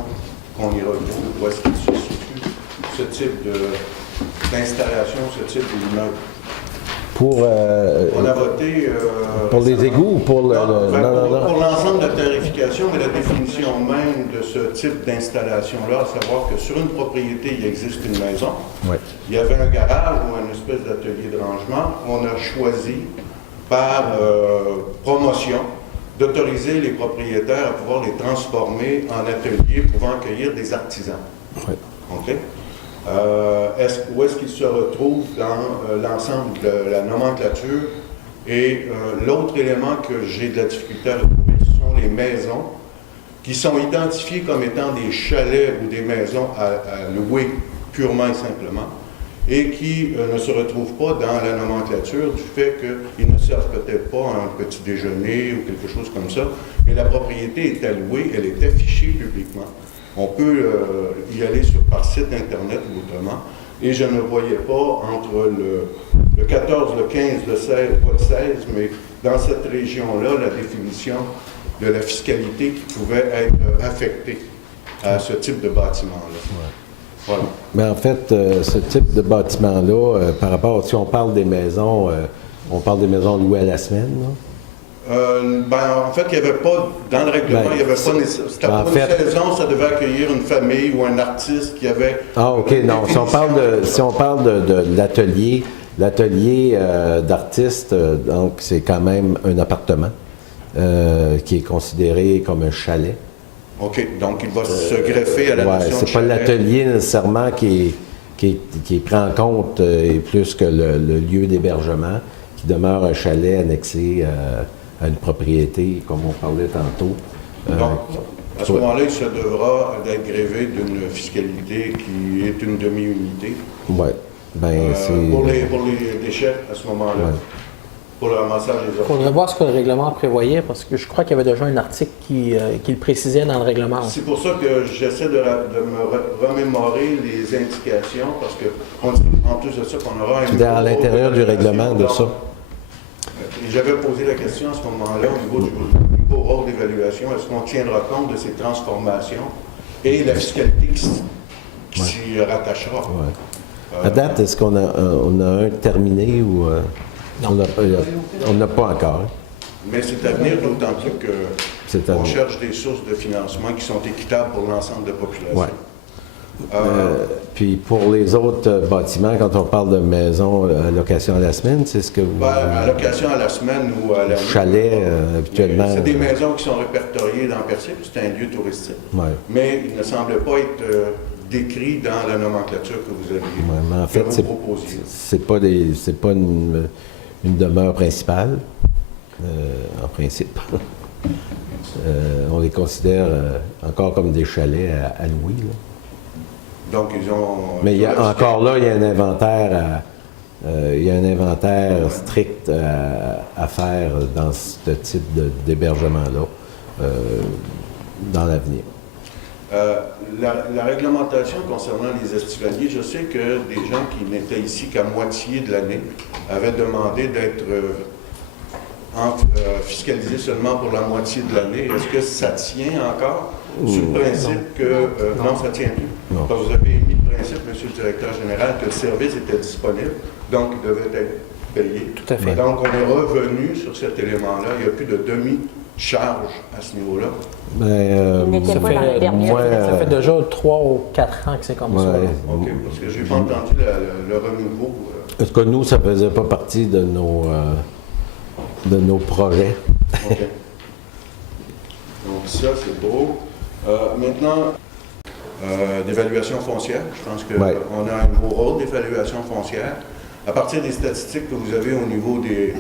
qu'on y retrouve, où est-ce qu'il se situe ce type d'installation, ce type d'immeuble. On a voté... pour les égouts ou pour le... Pour l'ensemble de la tarification, mais la définition même de ce type d'installation-là, à savoir que sur une propriété, il existe une maison. Ouais. Il y avait un garage ou une espèce d'atelier de rangement. On a choisi, par promotion, d'autoriser les propriétaires à pouvoir les transformer en ateliers pouvant accueillir des artisans. Ouais. OK? Où est-ce qu'ils se retrouvent dans l'ensemble de la nomenclature? Et l'autre élément que j'ai de la difficulté à retrouver, ce sont les maisons qui sont identifiées comme étant des chalets ou des maisons à louer purement et simplement, et qui ne se retrouvent pas dans la nomenclature du fait qu'ils ne servent peut-être pas à un petit déjeuner ou quelque chose comme ça, mais la propriété est allouée, elle est affichée publiquement. On peut y aller par site Internet ou autrement, et je ne voyais pas entre le 14, le 15, le 16, pas le 16, mais dans cette région-là, la définition de la fiscalité qui pouvait être affectée à ce type de bâtiment-là. Ouais. Voilà. Mais en fait, ce type de bâtiment-là, par rapport, si on parle des maisons, on parle des maisons louées à la semaine, là? En fait, il n'y avait pas, dans le règlement, il n'y avait pas, c'était pour une saison, ça devait accueillir une famille ou un artiste qui avait... Ah, OK, non, si on parle de l'atelier, d'artiste, donc c'est quand même un appartement qui est considéré comme un chalet. OK, donc il va se greffer à la notion de c'est pas chalet. l'atelier nécessairement qui est pris en compte, et plus que le lieu d'hébergement, qui demeure un chalet annexé à une propriété, comme on parlait tantôt. Donc, à ce moment-là, il se devra d'être grévé d'une fiscalité qui est une demi-unité. Oui. Pour les déchets, à ce moment-là. Ouais. Pour le ramassage des Il ordures. faudrait voir ce que le règlement prévoyait, parce que je crois qu'il y avait déjà un article qui le précisait dans le règlement. C'est pour ça que j'essaie de me remémorer les indications, parce qu'on dit en plus de ça qu'on aura un... C'est à l'intérieur du règlement de ça. Et j'avais posé la question à ce moment-là au niveau du nouveau rôle d'évaluation, est-ce qu'on tiendra compte de ces transformations et la fiscalité qui s'y rattachera? Ouais. À date, est-ce qu'on a un terminé ou on n'a pas encore? Mais c'est à venir, d'autant plus qu'on cherche des sources de financement qui sont équitables pour l'ensemble de la population. Ouais. Puis pour les autres bâtiments, quand on parle de maisons à location à la semaine, c'est ce que vous... À location à la semaine ou à la nuit. Chalet, habituellement. C'est des maisons qui sont répertoriées dans Percé, c'est un lieu touristique. Ouais. Mais il ne semble pas être décrit dans la nomenclature que vous aviez, mais en fait, que vous proposiez. C'est pas une demeure principale, en principe. On les considère encore comme des chalets à louer, là. Donc, ils ont... Mais il y a un inventaire strict à faire dans ce type d'hébergement-là dans l'avenir. La réglementation concernant les estivaliers, je sais que des gens qui n'étaient ici qu'à moitié de l'année avaient demandé d'être fiscalisés seulement pour la moitié de l'année. Est-ce que ça tient encore sur le principe que... non, ça ne tient plus. Non. Parce que vous avez émis le principe, Monsieur le Directeur général, que le service était disponible, donc il devait être payé. Tout à fait. Donc, on est revenu sur cet élément-là. Il n'y a plus de demi-charge à ce niveau-là. Il n'était pas dans le dernier. Ça fait déjà 3 ou 4 ans que c'est comme ça. OK, parce que je n'ai pas entendu le renouveau. Parce que nous, ça ne faisait pas partie de nos projets. OK. Donc ça, c'est beau. Maintenant, d'évaluation foncière. Je pense qu'on a un nouveau rôle d'évaluation foncière. À partir des statistiques que vous avez au niveau des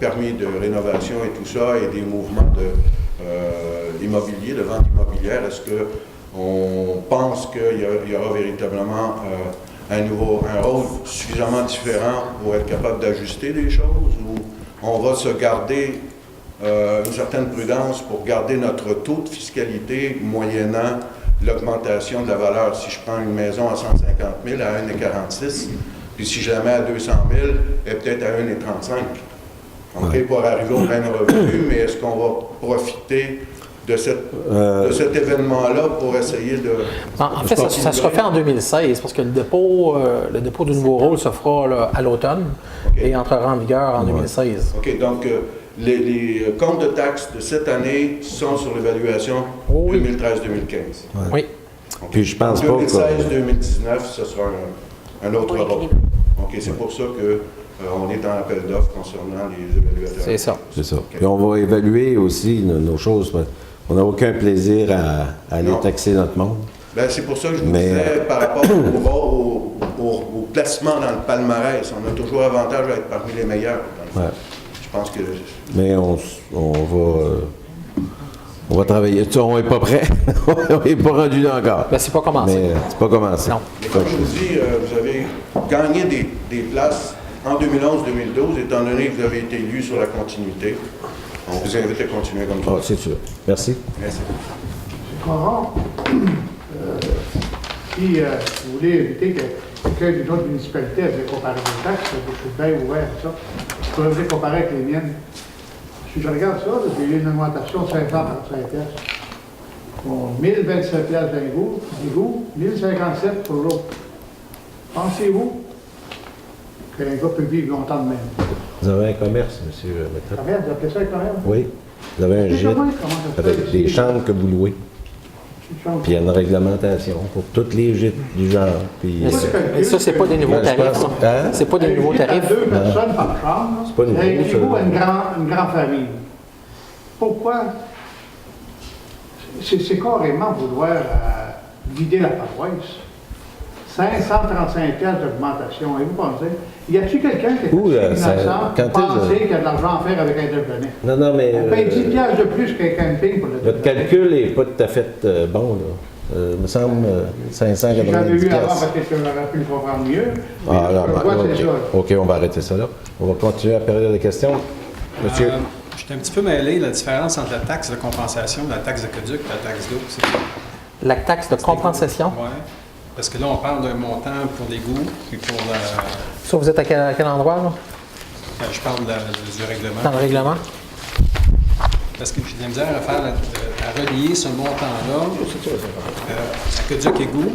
permis de rénovation et tout ça, et des mouvements de l'immobilier, de vente immobilière, est-ce qu'on pense qu'il y aura véritablement un rôle suffisamment différent pour être capable d'ajuster les choses, ou on va se garder une certaine prudence pour garder notre taux de fiscalité moyennant l'augmentation de la valeur. Si je prends une maison à 150 000 à 1,46, puis si je la mets à 200 000, elle est peut-être à 1,35. OK, pour arriver au même revenu, mais est-ce qu'on va profiter de cet événement-là pour essayer de... En fait, ça sera fait en 2016 parce que le dépôt du nouveau rôle se fera là, à l'automne et entrera en vigueur en 2016. OK, donc les comptes de taxes de cette année sont sur l'évaluation 2013-2015. Oui. Puis je pense pas que... 2016-2019, ce sera un autre rôle. OK, c'est pour ça que on est en appel d'offres concernant les évaluateurs. C'est ça. C'est ça. Puis on va évaluer aussi nos choses. On n'a aucun plaisir à aller taxer notre monde. Bien, c'est pour ça que je vous disais, par rapport au placement dans le palmarès, on a toujours avantage à être parmi les meilleurs. Ouais. Je pense que... Mais on va travailler. On n'est pas prêt. On n'est pas rendu là encore. Ben, c'est pas commencé. Mais c'est pas commencé. Non. Et comme je vous dis, vous avez gagné des places en 2011-2012, étant donné que vous avez été élu sur la continuité. On vous invite à continuer comme ça. Ah, c'est sûr. Merci. Merci. C'est pas rare. Si vous voulez éviter que quelqu'un d'une autre municipalité avait comparé les taxes, je suis bien ouvert à ça. Je pourrais comparer avec les miennes. Si je regarde ça, j'ai eu une augmentation de 5 ans par 5 piastres. Bon, 1027 piastres d'égout, 1057 pour l'autre. Pensez-vous qu'un gars peut vivre longtemps de même? Vous avez un commerce, M. Méthode? Commerce, vous appelez ça un commerce? Oui. Vous avez un gîte avec des chambres que vous louez. Puis il y a une réglementation pour toutes les gîtes du genre. Puis, Et ça, c'est pas des nouveaux tarifs. Ça. C'est pas des nouveaux tarifs. Deux personnes par chambre. C'est pas nouveau, Avez-vous ça. une grande famille? Pourquoi? C'est carrément vouloir vider la paroisse. 535 piastres d'augmentation. Et vous pensez? Y a-t-il quelqu'un qui est innocent pour penser qu'il y a de l'argent à faire avec un déjeuner? Non, mais... On paye 10 piastres de plus qu'un camping pour le déjeuner. Votre calcul n'est pas tout à fait bon, là. Il me semble 590 J'avais eu avant piastres. parce que j'aurais pu le comprendre mieux. Mais Ah, là, je vois, c'est ça. OK, on va arrêter ça là. On va continuer la période de questions. Monsieur? J'étais un petit peu mêlé, la différence entre la taxe de compensation, la taxe d'aqueduc et la taxe d'eau. C'est quoi? La taxe de compensation. Oui. Parce que là, on parle d'un montant pour l'égout et pour la... Ça, vous êtes à quel endroit, là? Je parle du règlement. Dans le règlement? Parce que j'ai de la misère à relier ce montant-là, aqueduc égout,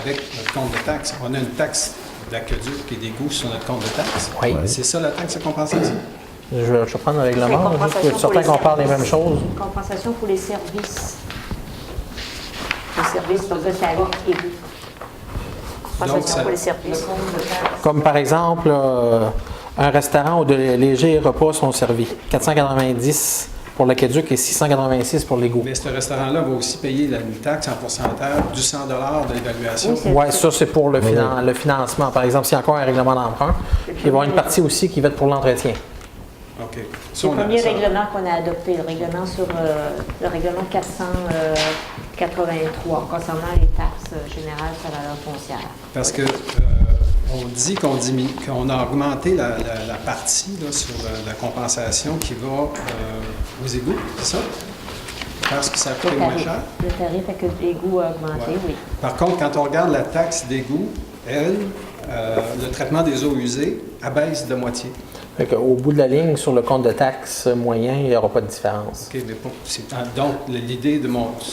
avec notre compte de taxe. On a une taxe d'aqueduc et d'égout sur notre compte de taxe. Oui. C'est ça la taxe de compensation? Je vais prendre le règlement, juste pour être certain qu'on parle des mêmes choses. Compensation pour les services. Les services sur le tarif égout. Compensation pour les services. Comme par exemple, un restaurant où de légers repas sont servis. 490 pour l'aqueduc et 686 pour l'égout. Mais ce restaurant-là va aussi payer une taxe en pourcentage du 100 de l'évaluation. Oui, ça c'est pour le financement. Par exemple, s'il y a encore un règlement d'emprunt, il va y avoir une partie aussi qui va être pour l'entretien. OK. C'est le premier règlement qu'on a adopté, le règlement sur le règlement 483 concernant les taxes générales sur la valeur foncière. Parce que on dit qu'on a augmenté la partie là, sur la compensation qui va aux égouts, c'est ça? Parce que ça coûte moins cher. Le tarif avec l'égout a augmenté, oui. Par contre, quand on regarde la taxe d'égout, elle, le traitement des eaux usées abaisse de moitié. Au bout de la ligne, sur le compte de taxes moyen, il n'y aura pas de différence. OK, mais donc, l'idée de monter...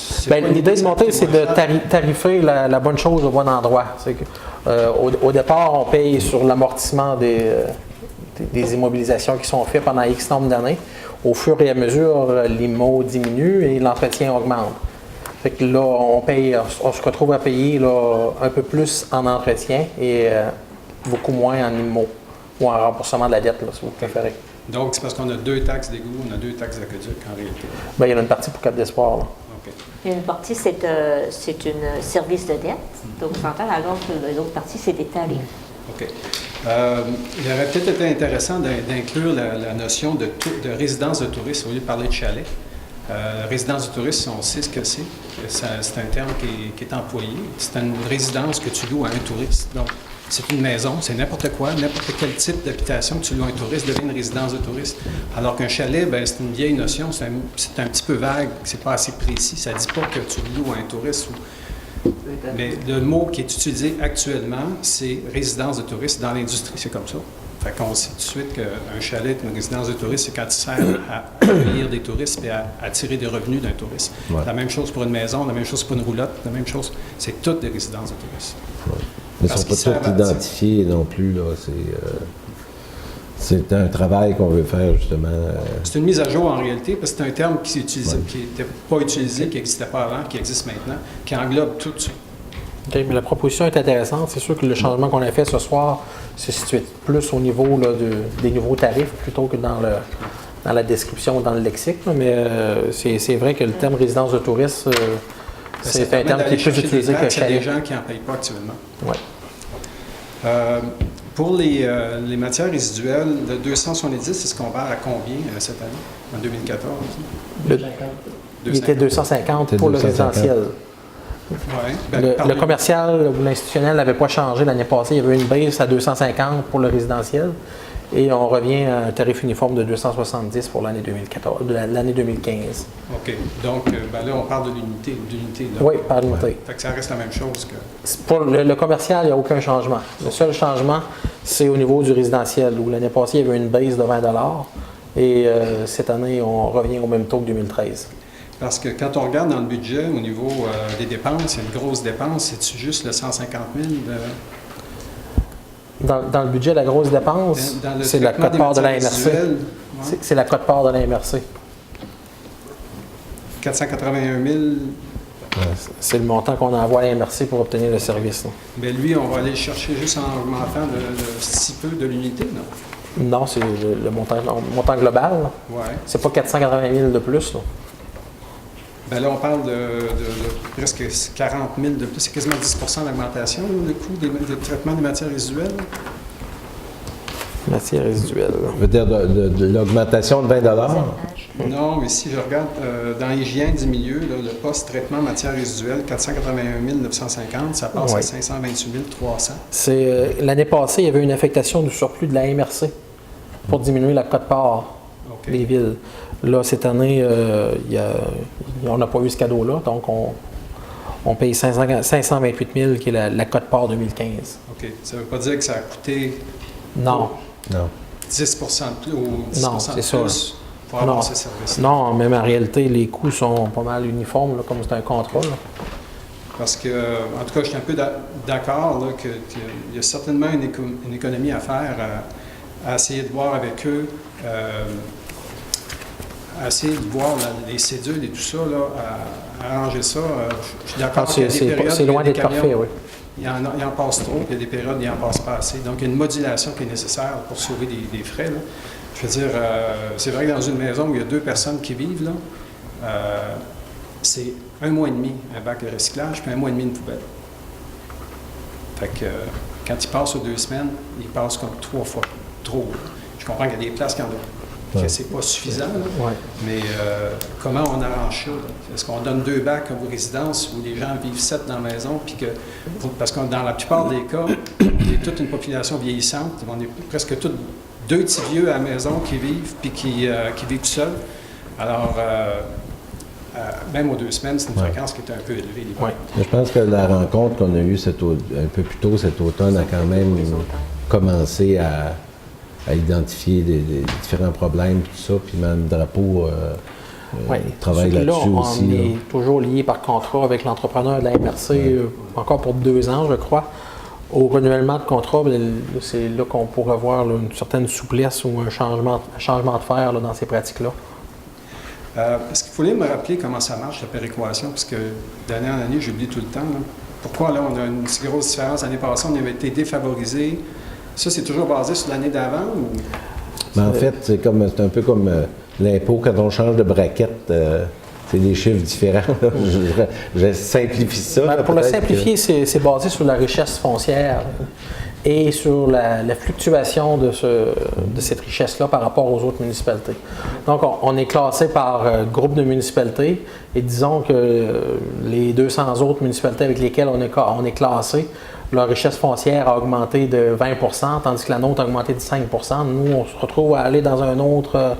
L'idée de monter, c'est de tarifer la bonne chose au bon endroit. C'est que, au départ, on paye sur l'amortissement des immobilisations qui sont faites pendant X nombre d'années. Au fur et à mesure, l'IMO diminue et l'entretien augmente. Fait que là, on se retrouve à payer là, un peu plus en entretien et beaucoup moins en IMO. Ou en remboursement de la dette, là, si vous préférez. Donc, c'est parce qu'on a deux taxes d'égout, on a deux taxes d'aqueduc en réalité. Bien, il y en a une partie pour Cap d'Espoir. OK. Il y a une partie, c'est une service de dette. Donc, on s'entend, l'autre partie, c'est des tarifs. OK. Il aurait peut-être été intéressant d'inclure la notion de résidence de tourisme au lieu de parler de chalet. Résidence de tourisme, on sait ce que c'est. C'est un terme qui est employé. C'est une résidence que tu loues à un touriste. Donc, c'est une maison, c'est n'importe quoi, n'importe quel type d'habitation que tu loues à un touriste devient une résidence de touriste. Alors qu'un chalet, ben, c'est une vieille notion, c'est un petit peu vague, c'est pas assez précis. Ça ne dit pas que tu loues à un touriste. Mais le mot qui est utilisé actuellement, c'est résidence de touriste dans l'industrie, c'est comme ça. Fait qu'on sait tout de suite qu'un chalet est une résidence de tourisme, c'est quand il sert à accueillir des touristes et à attirer des revenus d'un touriste. Ouais. La même chose pour une maison, la même chose pour une roulotte, la même chose. C'est toutes des résidences de tourisme. Ouais. Mais ils ne Parce sont qu'ils pas tous servent à- identifiés non plus. Là. C'est un travail qu'on veut faire, justement. C'est une mise à jour en réalité, parce que c'est un terme qui n'était pas utilisé, qui n'existait pas avant, qui existe maintenant, qui englobe tout ça. OK, mais la proposition est intéressante. C'est sûr que le changement qu'on a fait ce soir se situe plus au niveau là, des nouveaux tarifs plutôt que dans la description, dans le lexique. Là. Mais c'est vrai que le terme résidence de tourisme, c'est un terme qui est plus utilisé que Il y a chalet. des gens qui n'en payent pas actuellement. Ouais. Pour les matières résiduelles, le 270, c'est ce qu'on vend à combien cette année, en 2014? Il était 250 pour le 250. résidentiel. Ouais. Le commercial ou l'institutionnel n'avait pas changé l'année passée. Il y avait une baisse à 250 pour le résidentiel. Et on revient à un tarif uniforme de 270 pour l'année 2015. OK. Donc, là, on parle de l'unité. Là. Oui, par unité. Fait que ça reste la même chose que... Pour le commercial, il n'y a aucun changement. Le seul changement, c'est au niveau du résidentiel, où l'année passée, il y avait une baisse de 20 $. Et cette année, on revient au même taux que 2013. Parce que quand on regarde dans le budget, au niveau des dépenses, il y a une grosse dépense. C'est-tu juste le 150 000 Dans le budget, la grosse dépense, dans le c'est la traitement des cote-part de la matières MRC. résiduelles? Ouais. C'est la cote-part de la MRC. 481 000. C'est le montant qu'on envoie à la MRC pour obtenir le service. Là. Mais lui, on va aller le chercher juste en augmentant de si peu de l'unité, non? Non, c'est le montant global. Là. Ouais. C'est pas 480 000 de plus. Là. Ben là, on parle de presque 40 000 de plus. C'est quasiment 10 d'augmentation, le coût des traitements des matières résiduelles. Matière résiduelle. Je veux dire de l'augmentation de 20 $. Non, mais si je regarde dans l'hygiène du milieu, là, le poste traitement matières résiduelles, 481 950, ça passe à 528 300. L'année passée, il y avait une affectation du surplus de la MRC pour diminuer la cote-part des villes. Là, cette année, on n'a pas eu ce cadeau-là, donc on paye 528 000 qui est la cote-part 2015. OK. Ça ne veut pas dire que ça a coûté Non. Non. 10 de plus ou 10 Non, de c'est ça. plus pour avoir ce service. Non, même en réalité, les coûts sont pas mal uniformes, là, comme c'est un contrat. Là. Parce que, en tout cas, je suis un peu d'accord là, qu'il y a certainement une économie à faire à essayer de voir avec eux, à essayer de voir les cédules et tout ça, là, à arranger ça. Je suis d'accord qu'il y a des périodes... C'est loin où il y a des d'être parfait, camions, oui. Il en passe trop, il y a des périodes où il en passe pas assez. Donc, il y a une modulation qui est nécessaire pour sauver des frais. Là. Je veux dire, c'est vrai que dans une maison où il y a 2 personnes qui vivent, là, c'est 1 mois et demi un bac de recyclage, puis 1 mois et demi une poubelle. Fait que quand il passe aux 2 semaines, il passe comme 3 fois trop. Je comprends qu'il y a des places qui en ont, que c'est pas suffisant, là. Ouais. Mais comment on arrange ça? Là? Est-ce qu'on donne 2 bacs aux résidences où les gens vivent 7 dans la maison? Puis parce que dans la plupart des cas, on est toute une population vieillissante. On est presque tous 2 petits vieux à la maison qui vivent puis qui vivent tout seuls. Alors, même aux 2 semaines, c'est une fréquence qui est un peu élevée. Ouais. Je pense que la rencontre qu'on a eue un peu plus tôt cet automne a quand même commencé à identifier des différents problèmes, tout ça, puis même Drapeau travaille là-dessus aussi. On est toujours lié par contrat avec l'entrepreneur de la MRC, encore pour 2 ans, je crois. Au renouvellement de contrat, c'est là qu'on pourrait voir là, une certaine souplesse ou un changement de fer là, dans ces pratiques-là. Est-ce qu'il fallait me rappeler comment ça marche, la péréquation? Parce que d'année en année, j'oublie tout le temps. Là. Pourquoi là, on a une si grosse différence? L'année passée, on avait été défavorisés. Ça, c'est toujours basé sur l'année d'avant? Ou... Mais en fait, c'est un peu comme l'impôt, quand on change de braquette, c'est des chiffres différents. Je simplifie ça. Pour le simplifier, c'est basé sur la richesse foncière. et sur la fluctuation de cette richesse-là par rapport aux autres municipalités. Donc, on est classé par groupe de municipalités et disons que les 200 autres municipalités avec lesquelles on est classé, leur richesse foncière a augmenté de 20 % tandis que la nôtre a augmenté de 5 %. Nous, on se retrouve à aller dans un autre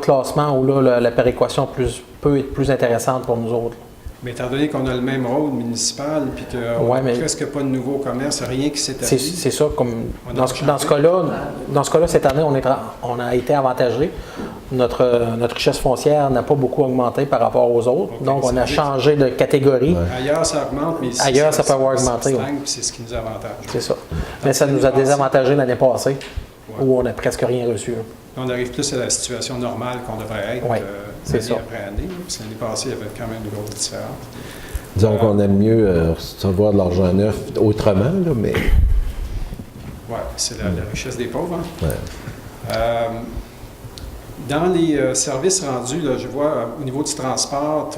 classement où là, la péréquation peut être plus intéressante pour nous autres. Mais étant donné qu'on a le même rôle municipal, puis qu'on n'a presque pas de nouveaux commerces, rien qui s'est établi. C'est ça. Dans ce cas-là, cette année, on a été avantagé. Notre richesse foncière n'a pas beaucoup augmenté par rapport aux autres. Okay, donc, on a changé de catégorie. Ouais. Ailleurs, ça augmente, mais ici, ailleurs, ça peut avoir augmenté. C'est ce qui nous avantage. C'est ça. Mais ça nous a désavantagé l'année passée, où on n'a presque rien reçu. On arrive plus à la situation normale qu'on devrait être année après année. Parce que l'année passée, il y avait quand même une grosse différence. Disons qu'on aime mieux recevoir de l'argent neuf autrement, là, mais... Oui, c'est la richesse des pauvres. Hein? Ouais. Dans les services rendus, là, je vois au niveau du transport,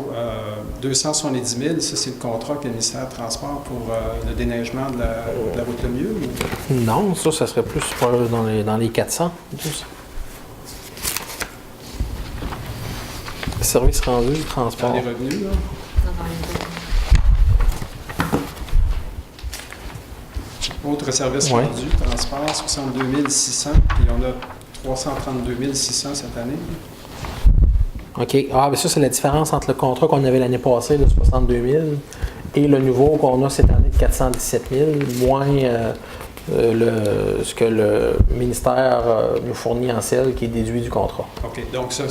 270 000, ça c'est le contrat que le ministère du Transport pour le déneigement de la route Le Mieux? Ou... Non, ça serait plus dans les 400. Service rendu, transport. Dans les revenus, là? Autre service rendu, transport, 62 600, puis on a 332 600 cette année. OK. Ah, bien ça, c'est la différence entre le contrat qu'on avait l'année passée de 62 000 et le nouveau qu'on a cette année de 417 000, moins ce que le ministère nous fournit en selle qui est déduit du contrat. OK. Donc, ça,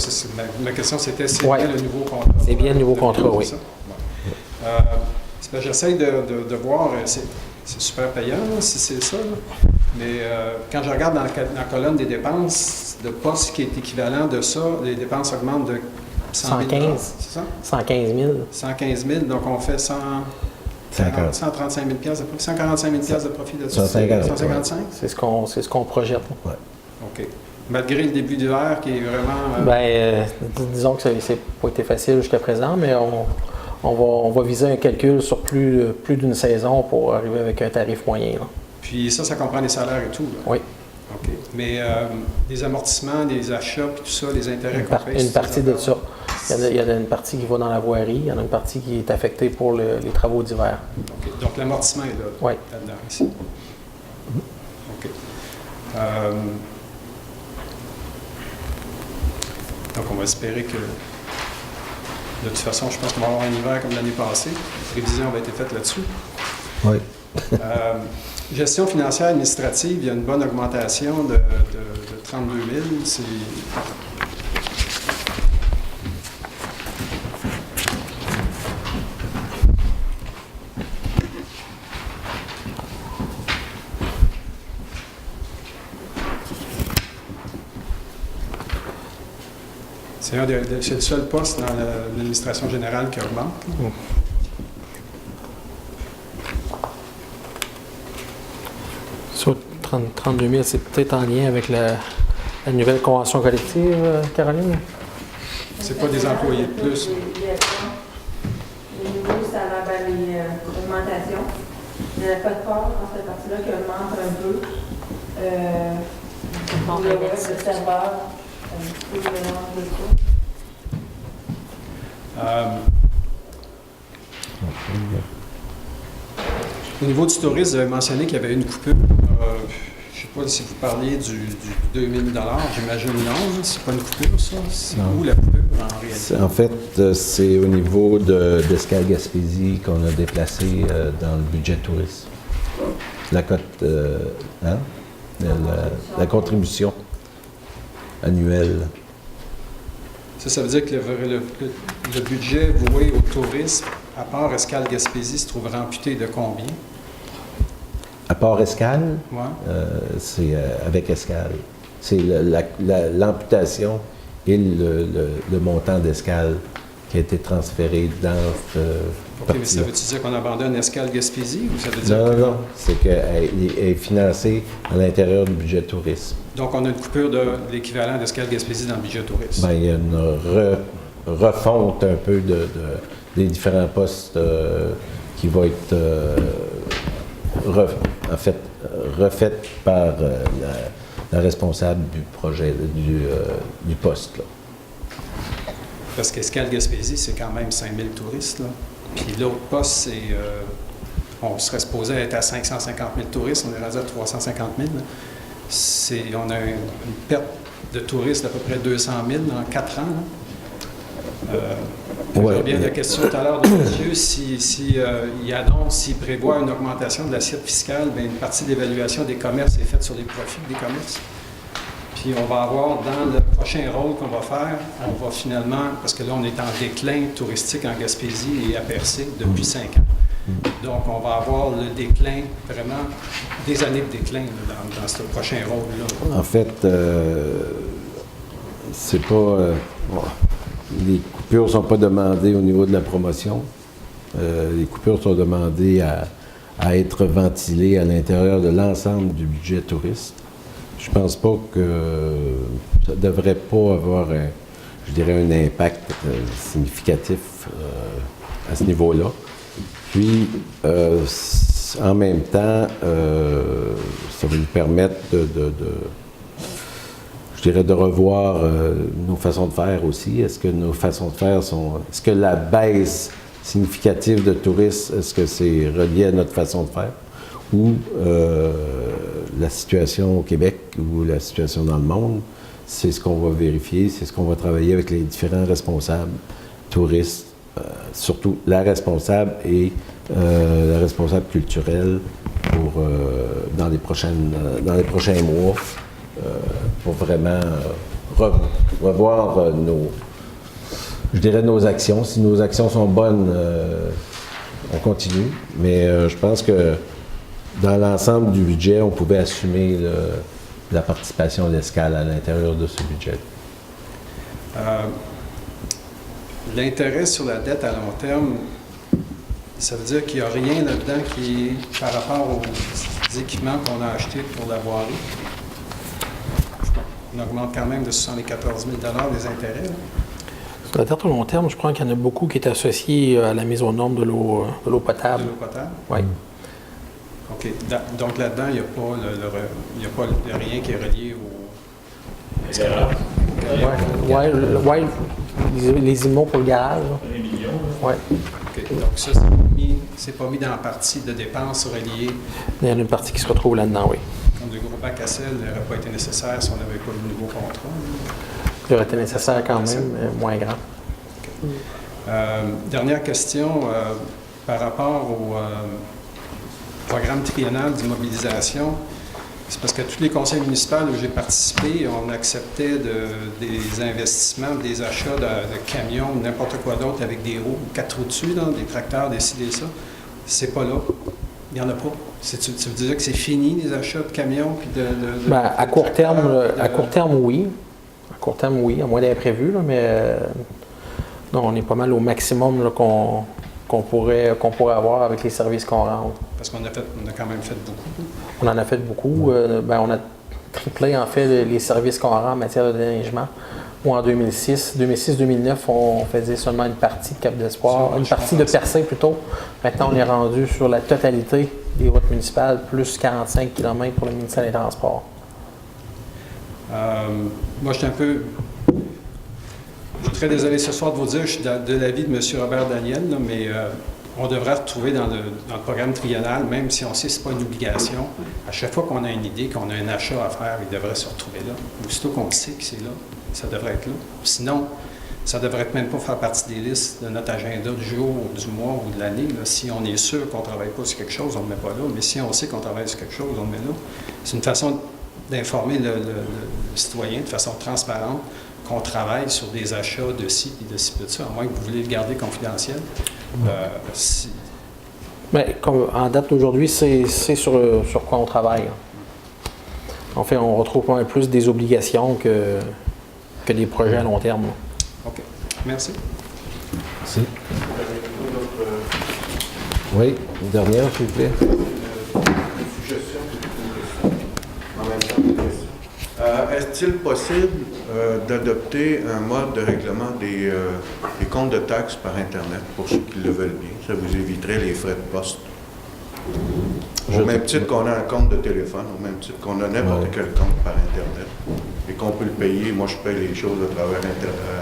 ma question, c'était c'est bien le nouveau contrat? C'est bien le nouveau contrat, oui. J'essaie de voir, c'est super payant, si c'est ça. Là. Mais quand je regarde dans la colonne des dépenses, de poste qui est équivalent de ça, les dépenses augmentent de 115. C'est ça? 115 000. 115 000, donc on fait 135 000 de profit. 145 000 de profit de 155? C'est ce qu'on projette. Ouais. OK. Malgré le début d'hiver qui est vraiment... Disons que ça n'a pas été facile jusqu'à présent, mais on va viser un calcul sur plus d'une saison pour arriver avec un tarif moyen. Là. Puis ça comprend les salaires et tout? Là. Oui. OK. Mais les amortissements, les achats, puis tout ça, les intérêts qu'on paye... Une partie de ça. Il y en a une partie qui va dans la voirie, il y en a une partie qui est affectée pour les travaux d'hiver. OK. Donc l'amortissement est là, là-dedans, ici. OK. Donc on va espérer que... De toute façon, je pense qu'on va avoir un hiver comme l'année passée. Les prévisions ont été faites là-dessus. Oui. Gestion financière administrative, il y a une bonne augmentation de 32 000. C'est... C'est le seul poste dans l'administration générale qui augmente. Sur 32 000, c'est peut-être en lien avec la nouvelle convention collective, Caroline? C'est pas des employés de plus. Les nouveaux salaires, les augmentations. Il n'y a pas de part dans cette partie-là qui augmente un peu. Le serveur, un petit peu de mélange de tout. Au niveau du tourisme, vous avez mentionné qu'il y avait une coupure. Je ne sais pas si vous parliez du 2 000 $. J'imagine non. C'est pas une coupure, ça? C'est où la coupure en réalité? En fait, c'est au niveau d'Escale Gaspésie qu'on a déplacé dans le budget tourisme. La cote, la contribution annuelle. Ça veut dire que le budget voué au tourisme, à part Escale Gaspésie, se trouverait amputé de combien? À part Escale, c'est avec Escale. C'est l'amputation et le montant d'Escale qui a été transféré dans ce mais ça veut-tu dire qu'on abandonne Escale Gaspésie? Ou ça veut dire non, c'est qu'elle est financée à l'intérieur du budget tourisme. Donc, on a une coupure de l'équivalent d'Escale Gaspésie dans le budget tourisme. Bien, il y a une refonte un peu des différents postes qui va être refaite par la responsable du projet, du poste. Là. Parce qu'Escale Gaspésie, c'est quand même 5000 touristes. Là. Puis l'autre poste, c'est... on serait supposé être à 550 000 touristes, on est rendu à 350 000. On a une perte de touristes d'à peu près 200 000 en 4 ans. Je reviens à la question tout à l'heure de monsieur, il annonce, s'il prévoit une augmentation de l'assiette fiscale, bien, une partie de l'évaluation des commerces est faite sur les profits des commerces. Puis on va avoir, dans le prochain rôle qu'on va faire, on va finalement, parce que là on est en déclin touristique en Gaspésie et à Percé depuis 5 ans. Donc on va avoir le déclin, vraiment des années de déclin là, dans ce prochain rôle-là. En fait, c'est pas... les coupures ne sont pas demandées au niveau de la promotion. Les coupures sont demandées à être ventilées à l'intérieur de l'ensemble du budget touriste. Je pense pas que ça devrait pas avoir, je dirais, un impact significatif à ce niveau-là. Puis, en même temps, ça va nous permettre je dirais, de revoir nos façons de faire aussi. Est-ce que nos façons de faire est-ce que la baisse significative de touristes, est-ce que c'est relié à notre façon de faire? Ou la situation au Québec ou la situation dans le monde, c'est ce qu'on va vérifier, c'est ce qu'on va travailler avec les différents responsables touristes, surtout la responsable et la responsable culturelle pour, dans les prochains mois, pour vraiment revoir nos actions. Si nos actions sont bonnes, on continue, mais je pense que dans l'ensemble du budget, on pouvait assumer la participation d'Escale à l'intérieur de ce budget. L'intérêt sur la dette à long terme, ça veut dire qu'il n'y a rien là-dedans qui est par rapport aux équipements qu'on a achetés pour la voirie. On augmente quand même de 74 000 les intérêts. Là. Sur la dette à long terme, je crois qu'il y en a beaucoup qui est associé à la mise aux normes de l'eau potable. De l'eau potable? Oui. OK. Donc là-dedans, il n'y a pas rien qui est relié au... Oui, les IMO pour le gaz. Les millions. Oui. OK. Donc ça, c'est pas mis dans la partie de dépenses reliées. Il y en a une partie qui se retrouve là-dedans, oui. Comme le gros bac à sel n'aurait pas été nécessaire si on n'avait pas le nouveau contrat. Il aurait été nécessaire quand même, mais moins grand. Okay. Dernière question, par rapport au programme triennal d'immobilisation, c'est parce que tous les conseils municipaux où j'ai participé, on acceptait des investissements, des achats de camions, n'importe quoi d'autre avec des roues, 4 roues dessus, là, des tracteurs, des ci, des ça. C'est pas là. Il n'y en a pas. Tu veux dire que c'est fini, les achats de camions? Puis à court terme, oui. À court terme, oui, à moins d'imprévus, mais non, on est pas mal au maximum là, qu'on pourrait avoir avec les services qu'on rend. Parce qu'on a quand même fait beaucoup. On en a fait beaucoup. On a triplé, en fait, les services qu'on rend en matière de déneigement. Ou en 2006-2009, on faisait seulement une partie de Cap d'Espoir, une partie de Percé plutôt. Maintenant, on est rendu sur la totalité des routes municipales, plus 45 km pour le ministère des Transports. Moi, je suis un peu... Je suis très désolé ce soir de vous dire, je suis de l'avis de M. Robert Daniel, là, mais on devrait retrouver dans le programme triennal, même si on sait que ce n'est pas une obligation, à chaque fois qu'on a une idée, qu'on a un achat à faire, il devrait se retrouver là. Aussitôt qu'on sait que c'est là, ça devrait être là. Sinon, ça ne devrait même pas faire partie des listes de notre agenda du jour, du mois ou de l'année. Si on est sûr qu'on ne travaille pas sur quelque chose, on ne le met pas là. Mais si on sait qu'on travaille sur quelque chose, on le met là. C'est une façon d'informer le citoyen de façon transparente qu'on travaille sur des achats de ci et de ci, de ça, à moins que vous voulez le garder confidentiel. Mais en date d'aujourd'hui, c'est sur quoi on travaille. En fait, on retrouve pas plus des obligations que des projets à long terme. OK. Merci. Merci. Oui, une dernière, s'il vous plaît. Une suggestion, en même temps, une question. Est-il possible d'adopter un mode de règlement des comptes de taxes par Internet pour ceux qui le veulent bien? Ça vous éviterait les frais de poste. Au même titre qu'on a un compte de téléphone, au même titre qu'on a n'importe quel compte par Internet et qu'on peut le payer. Moi, je paye les choses à travers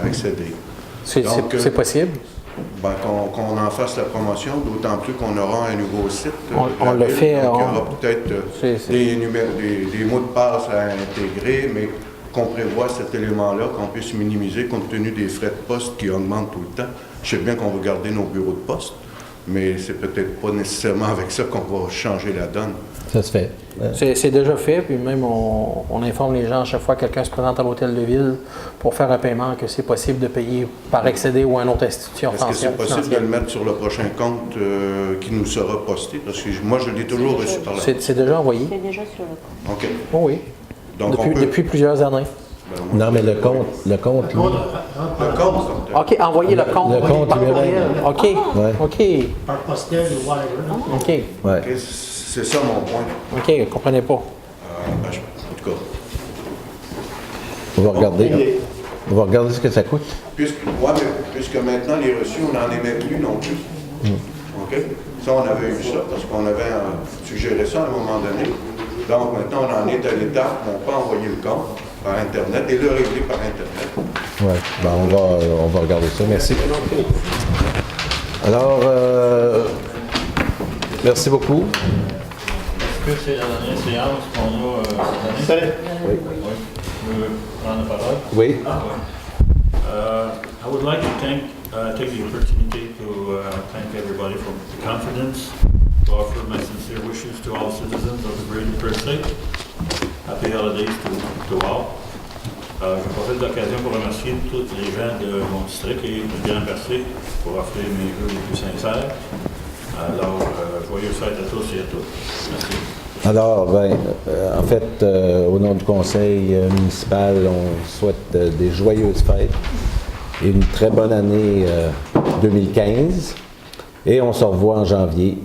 Accéder. C'est possible? Ben, qu'on en fasse la promotion, d'autant plus qu'on aura un nouveau site. On le fait. Donc, il y aura peut-être des mots de passe à intégrer, mais qu'on prévoit cet élément-là, qu'on puisse minimiser compte tenu des frais de poste qui augmentent tout le temps. Je sais bien qu'on va garder nos bureaux de poste, mais c'est peut-être pas nécessairement avec ça qu'on va changer la donne. Ça se fait. C'est déjà fait, puis même on informe les gens à chaque fois que quelqu'un se présente à l'hôtel de ville pour faire un paiement que c'est possible de payer par Accéder ou une autre institution financière. Est-ce que c'est possible financière. de le mettre sur le prochain compte qui nous sera posté? Parce que moi, je l'ai toujours reçu par là. C'est déjà envoyé. C'est déjà sur le compte. OK. Oh oui. Donc, Depuis plusieurs années. Ben, Non, mais le compte, lui. le compte, OK, envoyez le compte. Le compte par lui-même. courriel. OK. Ouais. OK. Par postel ou whatever. OK. Ouais. OK, c'est ça mon point. OK, vous ne comprenez pas. En tout cas. On va regarder. On va regarder ce que ça coûte. Puisque maintenant, les reçus, on n'en émet plus non plus. OK? Ça, on avait eu ça parce qu'on avait suggéré ça à un moment donné. Donc, maintenant, on en est à l'étape où on peut envoyer le compte par Internet et le régler par Internet. Oui, ben on va regarder ça. Merci. Alors, merci beaucoup. Est-ce que c'est la dernière séance qu'on a cette année? Oui. Oui. Je veux prendre la parole. Oui. I would like to take the opportunity to thank everybody for the confidence, to offer my sincere wishes to all citizens of the great birthday. Happy holidays to all. Je profite de l'occasion pour remercier tous les gens de mon district et de Grand Percé pour offrir mes vœux les plus sincères. Alors, joyeuses fêtes à tous et à toutes. Merci. Alors, en fait, au nom du conseil municipal, on souhaite des joyeuses fêtes et une très bonne année 2015. Et on se revoit en janvier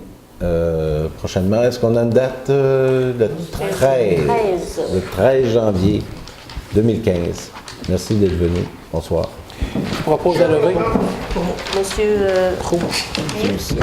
prochainement. Est-ce qu'on a une date? Le 13. Le 13 janvier 2015. Merci d'être venu. Bonsoir. Je propose à lever. Monsieur Trou. Merci.